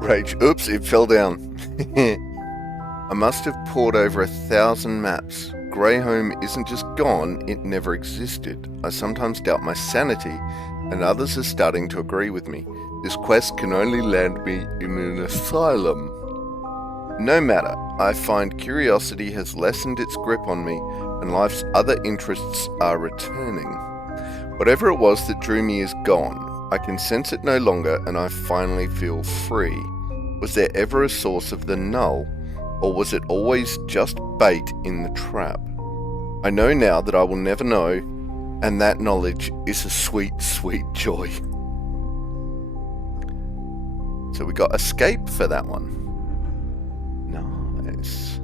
Rage. Oops, it fell down. I must have pored over 1,000 maps, Greyhome isn't just gone, it never existed. I sometimes doubt my sanity, and others are starting to agree with me. This quest can only land me in an asylum. No matter, I find curiosity has lessened its grip on me, and life's other interests are returning. Whatever it was that drew me is gone. I can sense it no longer, and I finally feel free. Was there ever a source of the null, or was it always just bait in the trap? I know now that I will never know, and that knowledge is a sweet, sweet joy. So we got escape for that one. Nice.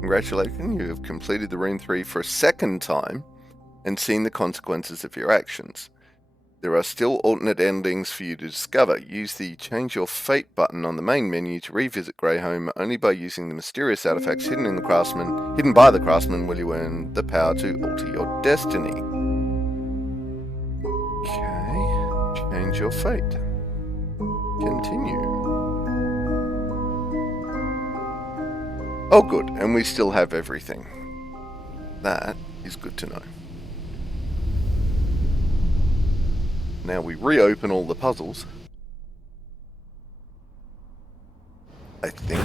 Congratulations, you have completed the Room 3 for a second time and seen the consequences of your actions. There are still alternate endings for you to discover. Use the Change Your Fate button on the main menu to revisit Greyhome. Only by using the mysterious artifacts hidden by the Craftsman will you earn the power to alter your destiny. Okay, Change Your Fate. Continue. Oh good, and we still have everything. That is good to know. Now we reopen all the puzzles. I think.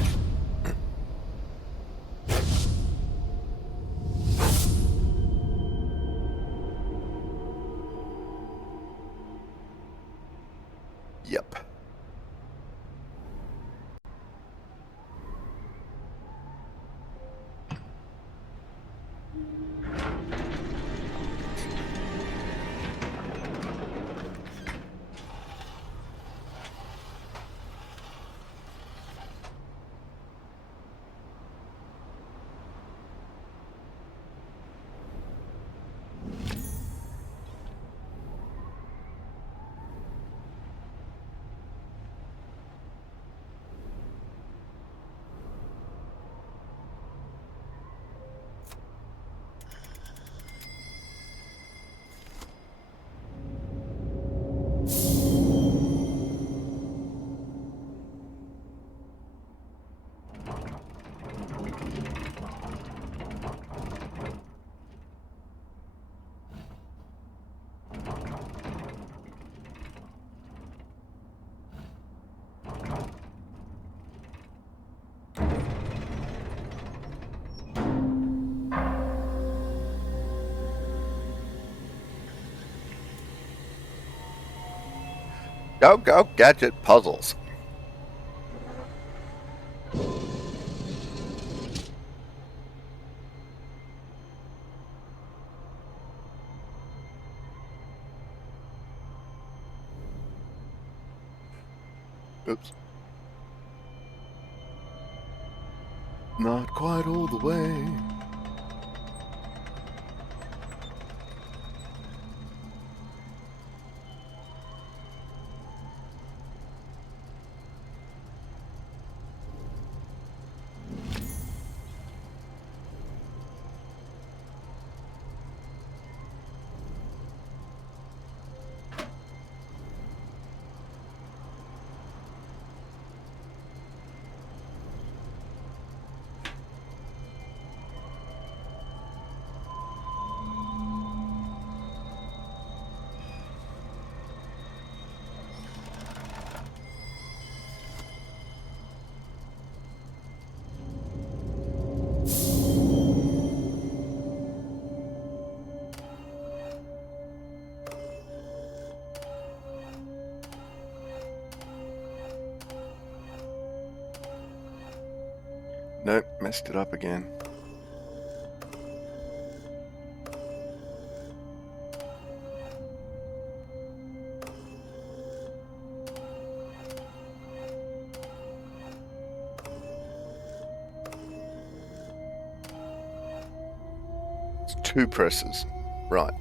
Yep. Go, go, gadget puzzles. Oops. Not quite all the way. Nope, messed it up again. It's 2 presses. Right.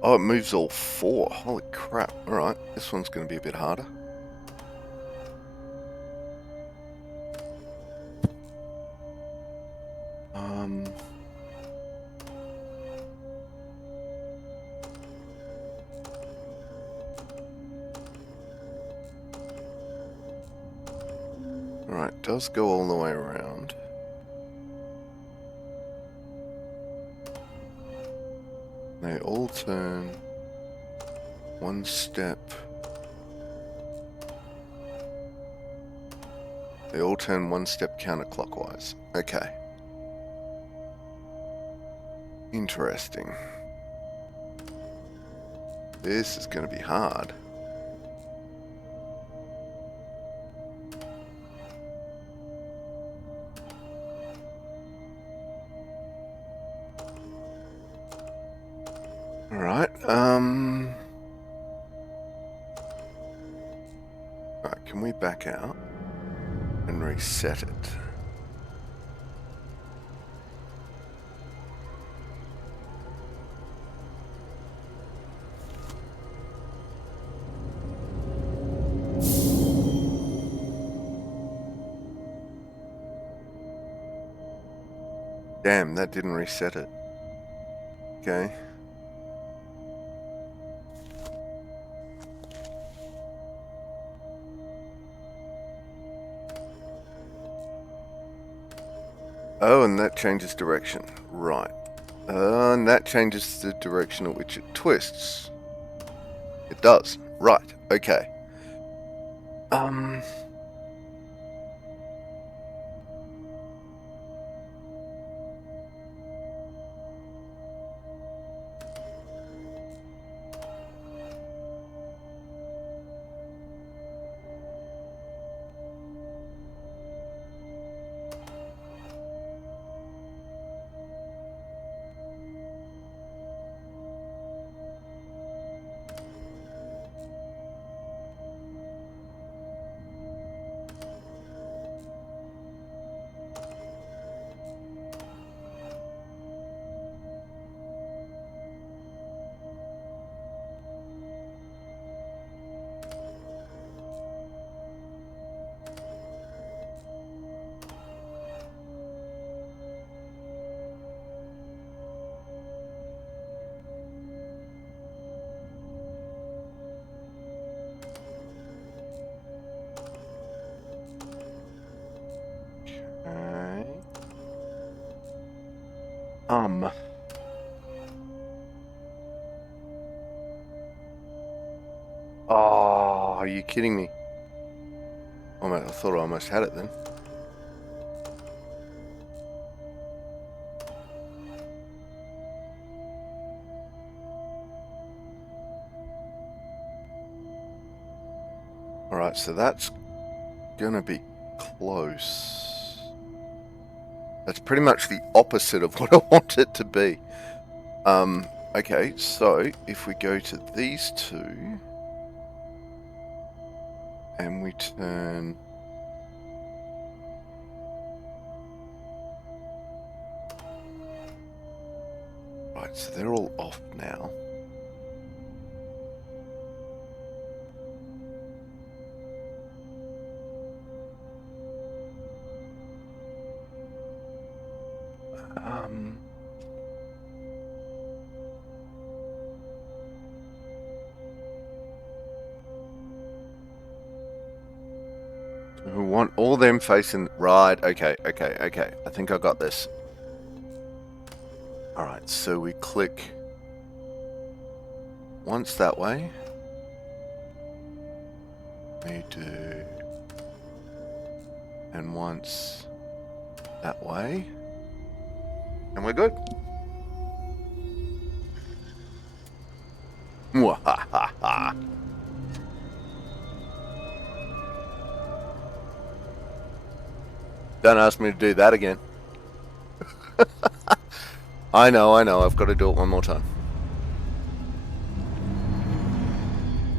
Oh, it moves all 4. Holy crap. Alright, this one's going to be a bit harder. Alright, it does go all the way around. They all turn 1 step. They all turn 1 step counterclockwise. Okay. Interesting. This is going to be hard. Alright, Alright, can we back out and reset it? Damn, that didn't reset it. Okay. Oh, and that changes direction. Right. And that changes the direction at which it twists. It does. Right. Okay. Okay. Oh, are you kidding me? Oh man, I thought I almost had it then. Alright, so that's gonna be close. That's pretty much the opposite of what I want it to be. Okay, so if we go to these two and we turn right, so they're all off now. We want all them facing right. Okay. I think I got this. Alright, so we click once that way. We do. And once that way. And we're good. Mwahaha. Don't ask me to do that again. I know. I've got to do it one more time.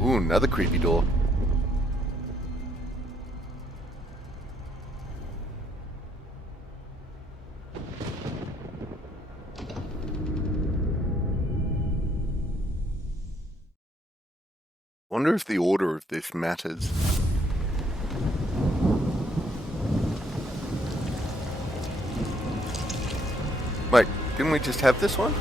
Ooh, another creepy door. wonder if the order of this matters. Wait, didn't we just have this one?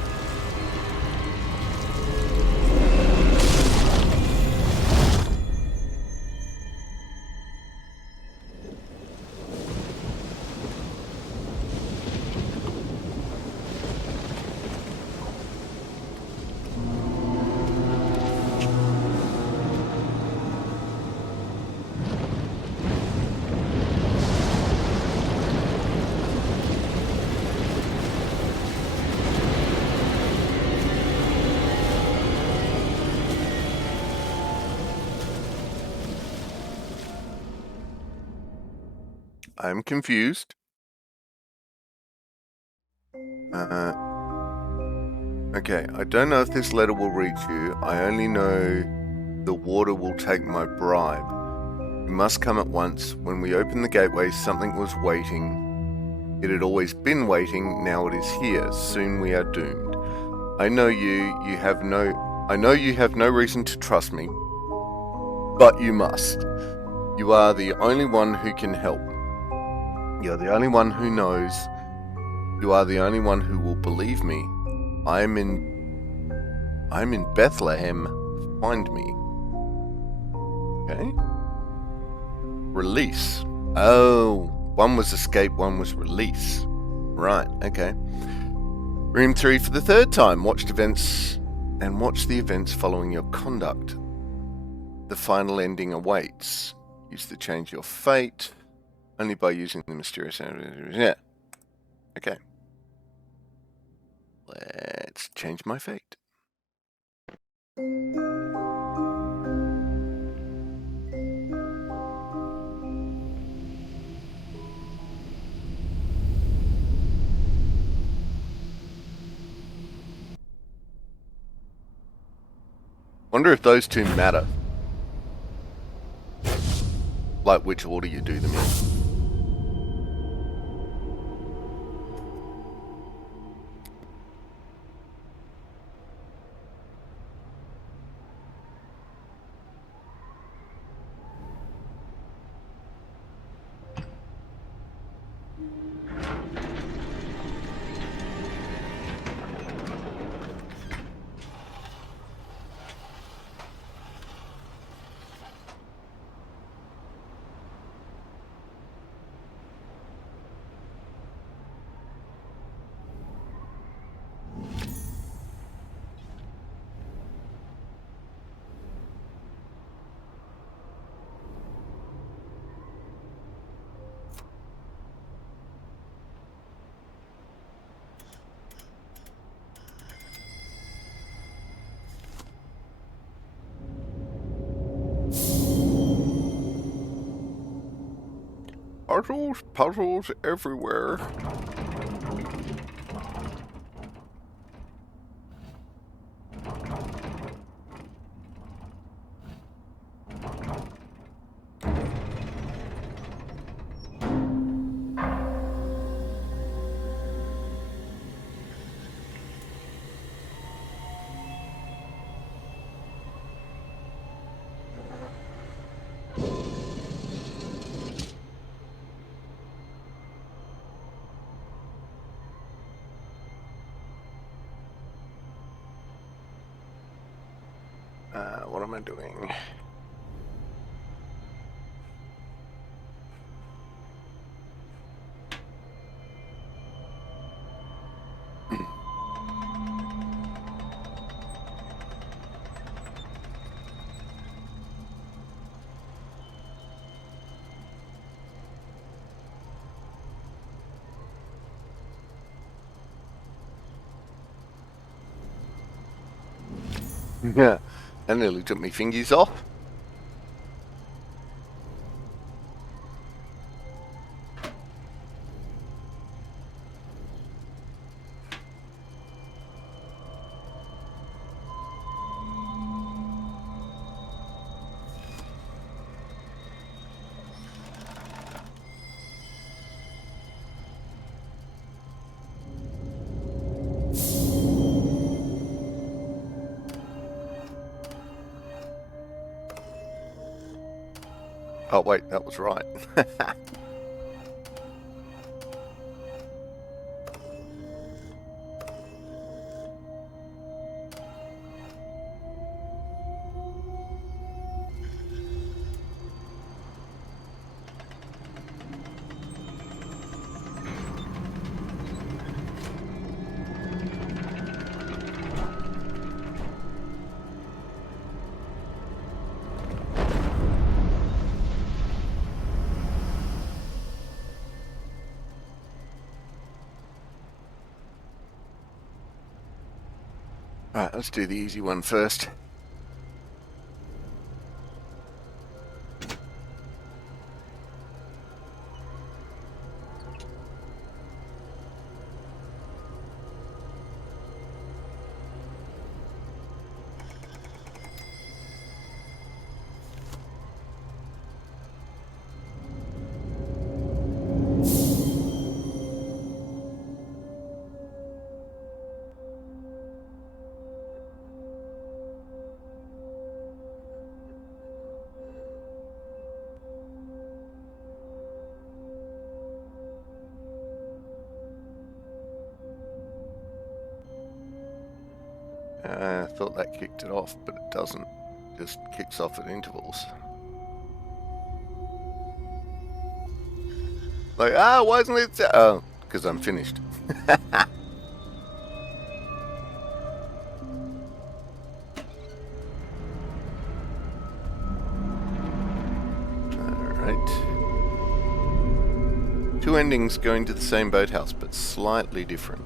I'm confused. Okay, I don't know if this letter will reach you. I only know the warder will take my bribe. You must come at once. When we opened the gateway, something was waiting. It had always been waiting, now it is here. Soon we are doomed. I know you have no reason to trust me, but you must. You are the only one who can help. You're the only one who knows. You are the only one who will believe me. I'm in Bethlehem. Find me. Okay. Release. Oh, one was escape, one was release. Right, okay. Room 3 for the third time. Watch the events following your conduct. The final ending awaits. Use to change your fate. Only by using the mysterious... Yeah. Okay. Let's change my fate. Wonder if those two matter. Like which order you do them in. Puzzles everywhere. What am I doing? Yeah, that nearly took me fingies off. Oh, wait, that was right. Alright, let's do the easy one first. I thought that kicked it off, but it doesn't. It just kicks off at intervals. Like, why isn't it? Oh, because I'm finished. Alright. Two endings going to the same boathouse, but slightly different.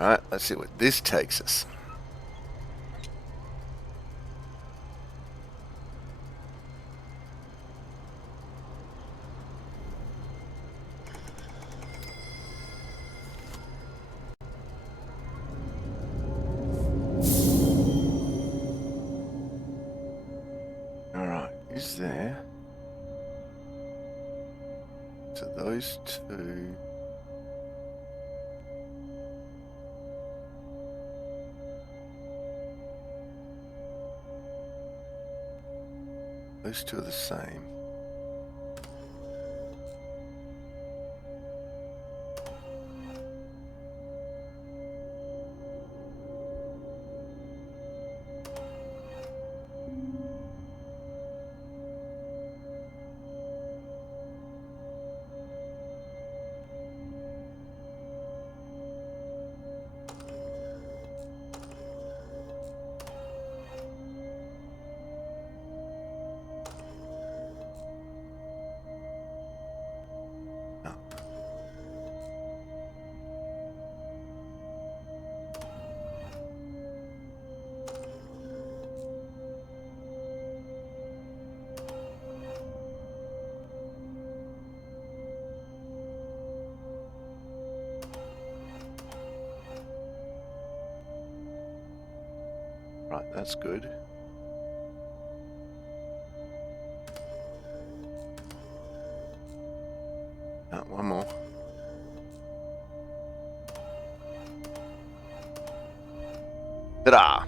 Alright, let's see what this takes us. Alright, is there? So those two... Those two are the same. Right, that's good. One more. Ta-da!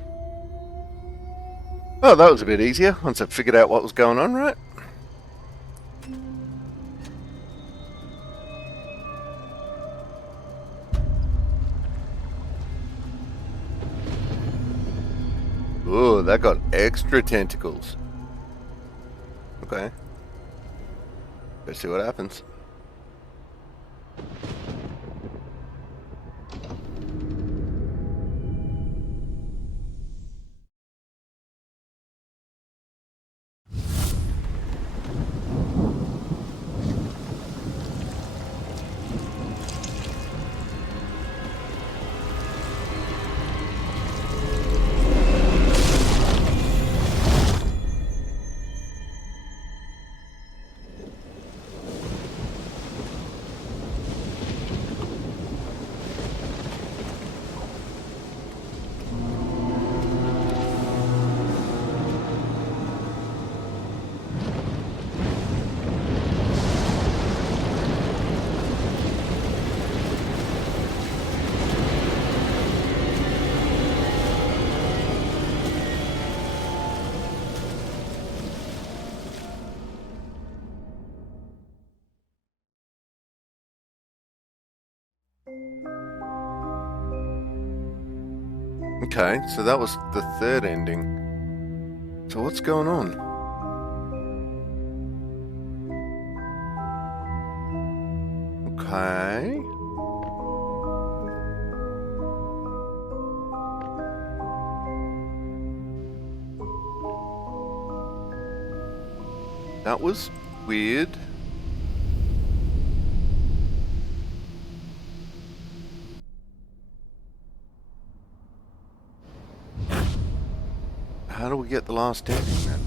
Oh, that was a bit easier once I figured out what was going on, right? Ooh, that got extra tentacles. Okay. Let's see what happens. Okay, so that was the third ending. So what's going on? Okay. That was weird. How do we get the last ending then?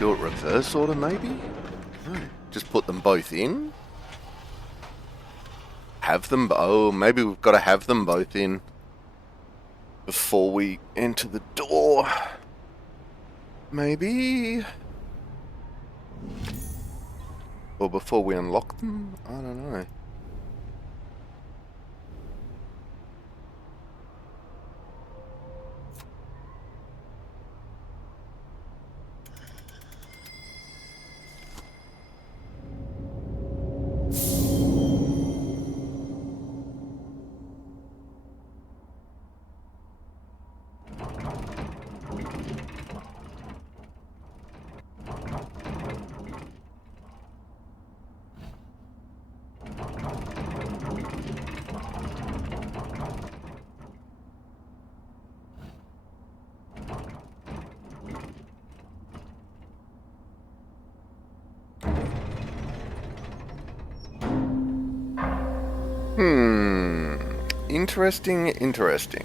Do it reverse order, maybe? No. Just put them both in? Have them... Oh, maybe we've got to have them both in before we enter the door. Maybe? Or before we unlock them? I don't know. Interesting, interesting.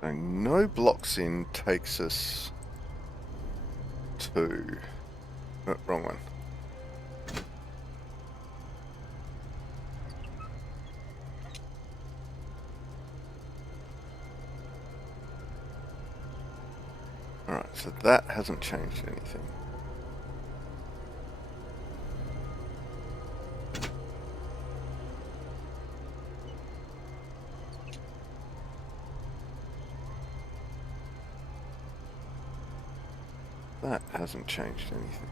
So no blocks in takes us to... Oh, wrong one. Alright, so that hasn't changed anything. That hasn't changed anything.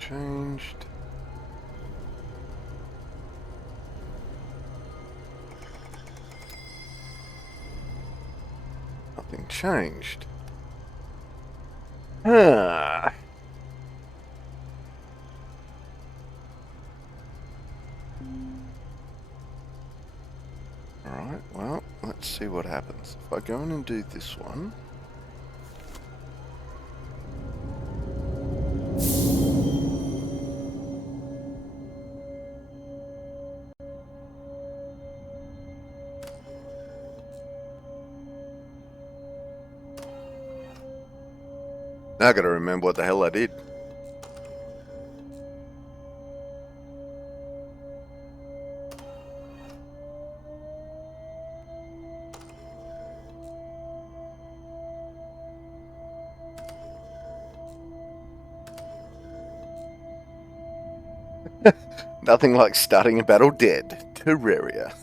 Changed. Nothing changed. Ah. Alright, well, let's see what happens. If I go in and do this one... Now I gotta remember what the hell I did. Nothing like starting a battle dead. Terraria.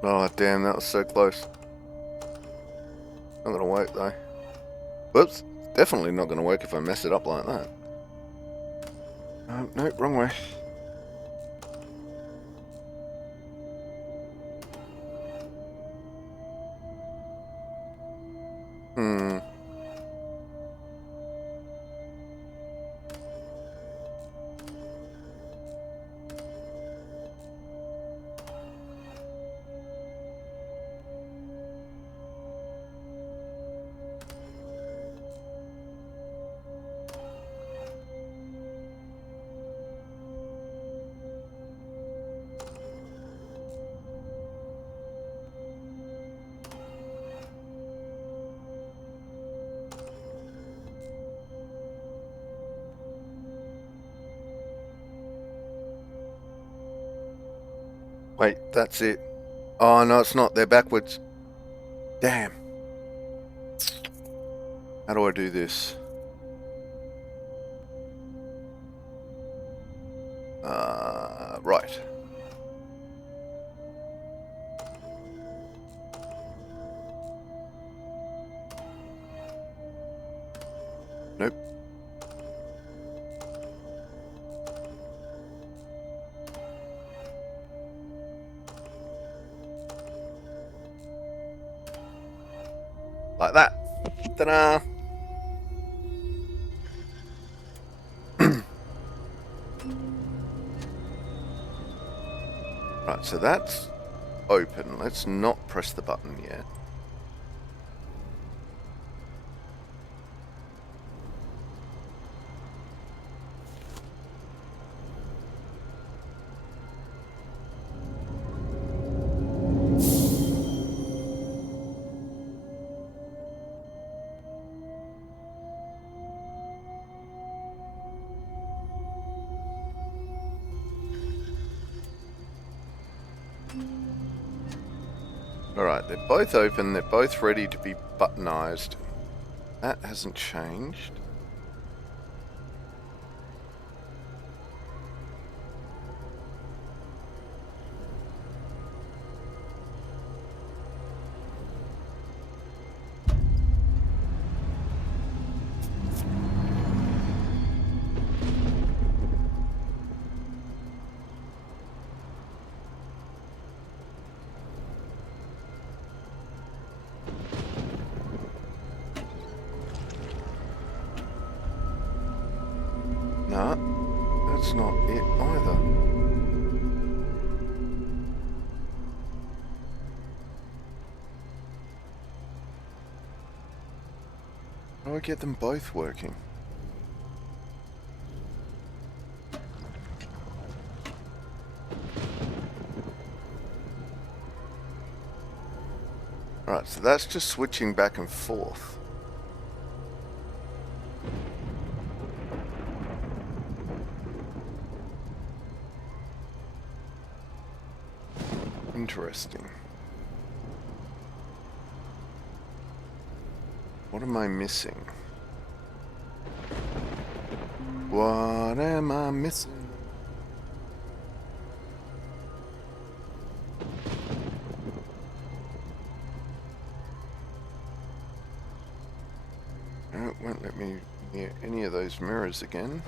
Oh, damn, that was so close. Not gonna work, though. Whoops. Definitely not gonna work if I mess it up like that. Nope, wrong way. Wait, that's it. Oh, no, it's not. They're backwards. Damn. How do I do this? Right. Nope. Like that. Ta-da! Right, so that's open. Let's not press the button yet. Alright, they're both open, they're both ready to be buttonized. That hasn't changed. Nah, that's not it either. How do I get them both working? Alright, so that's just switching back and forth. Interesting. What am I missing? What am I missing? No, it won't let me near any of those mirrors again.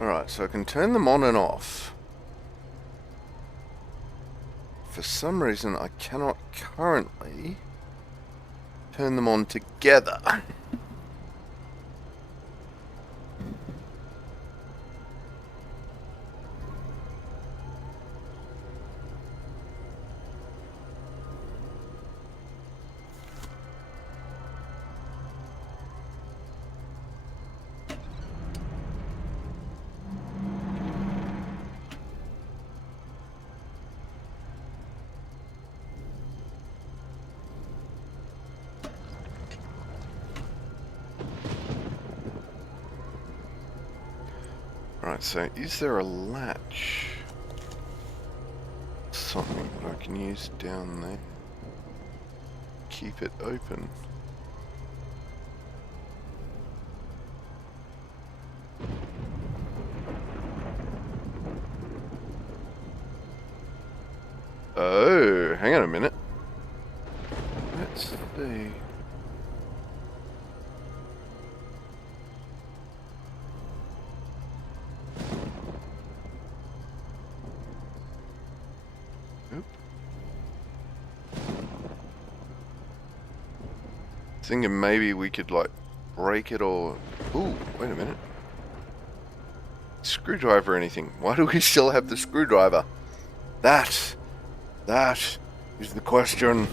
Alright, so I can turn them on and off. For some reason, I cannot currently turn them on together. Right, so is there a latch? Something that I can use down there. Keep it open. Oh, hang on a minute. Let's see. Thinking maybe we could like break it or... Ooh, wait a minute. Screwdriver or anything? Why do we still have the screwdriver? That is the question.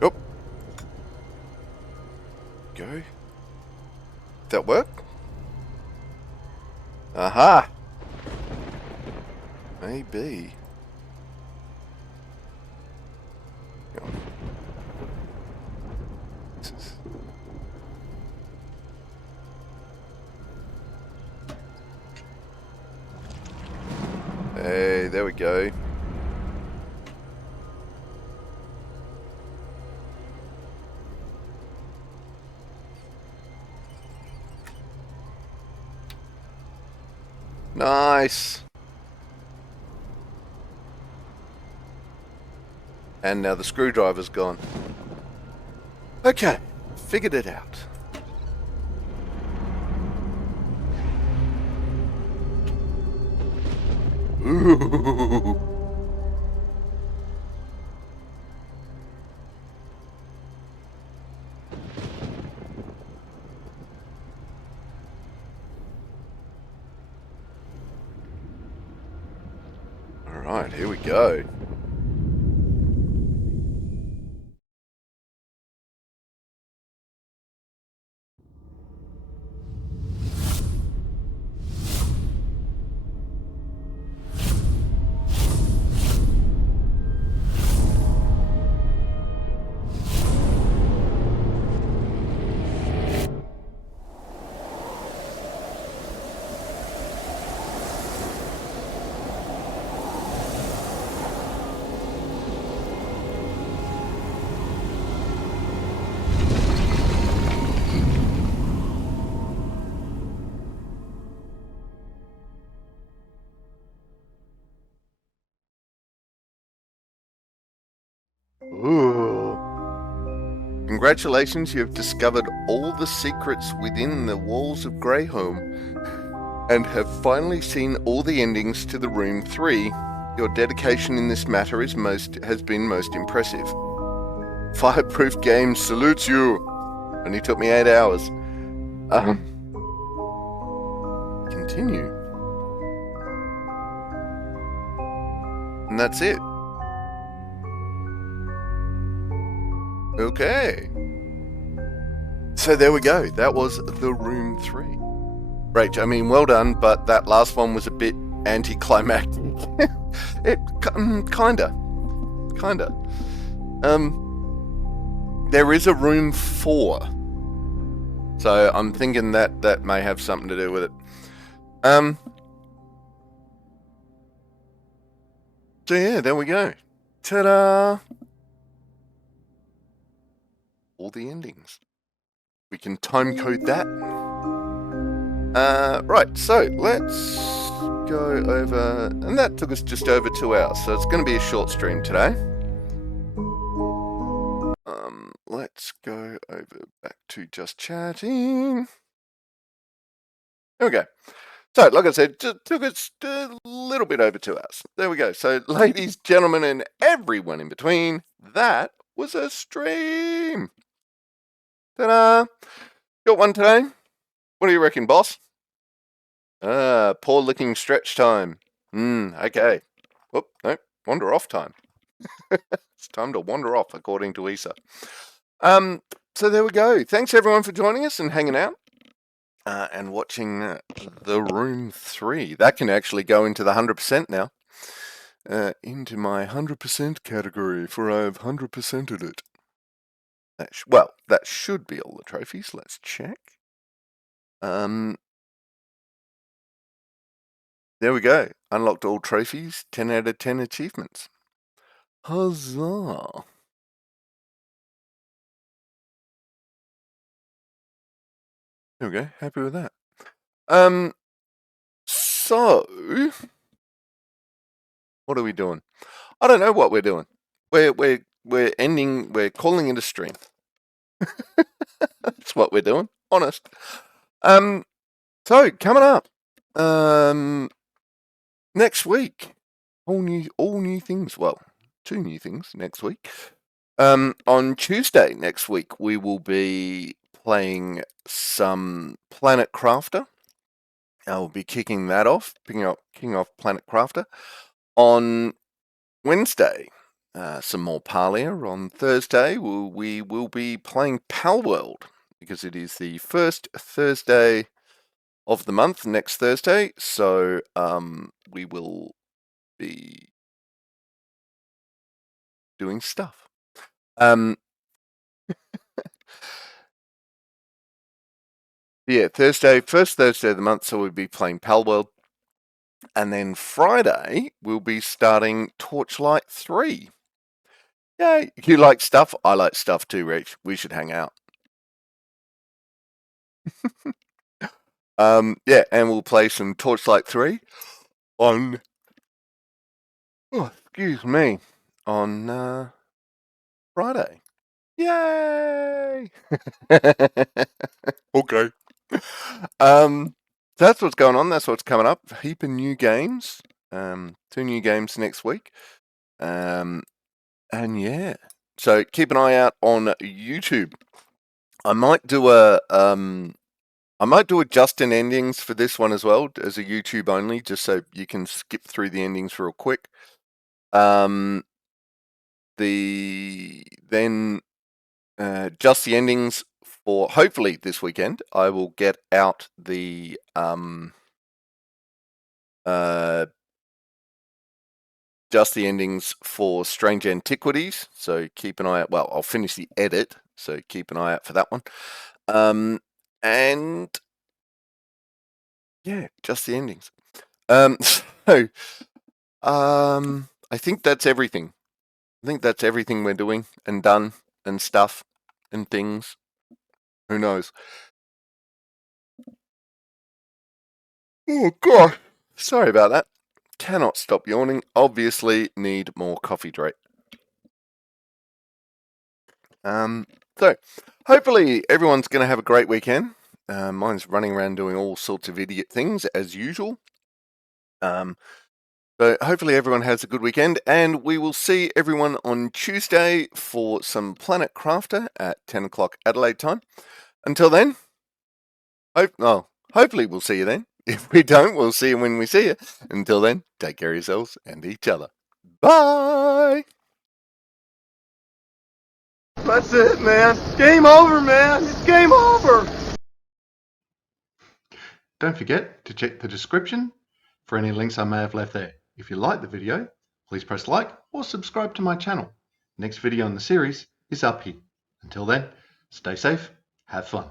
Oh. Go. That work? Aha! Maybe. Go on. Hey, there we go. Nice. And now the screwdriver's gone. Okay, figured it out. Ooh. All right, here we go. Ooh. Congratulations, you have discovered all the secrets within the walls of Greyhome and have finally seen all the endings to the Room 3. Your dedication in this matter has been most impressive. Fireproof Games salutes you. Only took me 8 hours. Continue. And that's it. Okay. So there we go. That was the Room 3. Rach, I mean, well done, but that last one was a bit anticlimactic. Kinda. There is a room 4. So I'm thinking that may have something to do with it. So yeah, there we go. Ta-da! All the endings. We can time code that. Right, so let's go over, and that took us just over 2 hours, so it's going to be a short stream today. Let's go over back to just chatting. There we go. So, like I said, it took us a little bit over 2 hours. There we go. So, ladies, gentlemen, and everyone in between, that was a stream. Ta-da! Got one today. What do you reckon, boss? Paw licking stretch time. Okay. Whoop, no, wander off time. It's time to wander off, according to Isa. So there we go. Thanks everyone for joining us and hanging out. And watching The Room 3. That can actually go into the 100% now. Into my 100% category, for I've 100%ed it. Well, that should be all the trophies. Let's check. There we go. Unlocked all trophies. 10 out of 10 achievements. Huzzah. There we go. Happy with that. So what are we doing? I don't know what we're doing. We're calling it a stream. That's what we're doing. Honest. So coming up. Next week. All new things. Well, 2 new things next week. On Tuesday next week we will be playing some Planet Crafter. I'll be kicking that off, kicking off Planet Crafter. On Wednesday, some more Parlia. On Thursday, we will be playing Palworld, because it is the first Thursday of the month, next Thursday. So we will be doing stuff. Yeah, first Thursday of the month, so we'll be playing Palworld. And then Friday, we'll be starting Torchlight 3. Yay! You like stuff? I like stuff too, Rich. We should hang out. Yeah, and we'll play some Torchlight 3 on... Oh, excuse me. On Friday. Yay! Okay. That's what's going on. That's what's coming up. A heap of new games. 2 new games next week. And yeah. So keep an eye out on YouTube. I might do a Justin endings for this one as well, as a YouTube only, just so you can skip through the endings real quick. Just the endings for hopefully this weekend. I will get out the just the endings for Strange Antiquities. So keep an eye out. Well, I'll finish the edit, so keep an eye out for that one. And yeah, just the endings. So I think that's everything. I think that's everything we're doing and done and stuff and things. Who knows? Oh gosh, sorry about that. Cannot stop yawning. Obviously need more coffee drink. So hopefully everyone's going to have a great weekend. Mine's running around doing all sorts of idiot things as usual. So hopefully everyone has a good weekend, and we will see everyone on Tuesday for some Planet Crafter at 10 o'clock Adelaide time. Until then, hopefully we'll see you then. If we don't, we'll see you when we see you. Until then, take care of yourselves and each other. Bye! That's it, man. Game over, man. It's game over. Don't forget to check the description for any links I may have left there. If you like the video, please press like or subscribe to my channel. Next video in the series is up here. Until then, stay safe, have fun.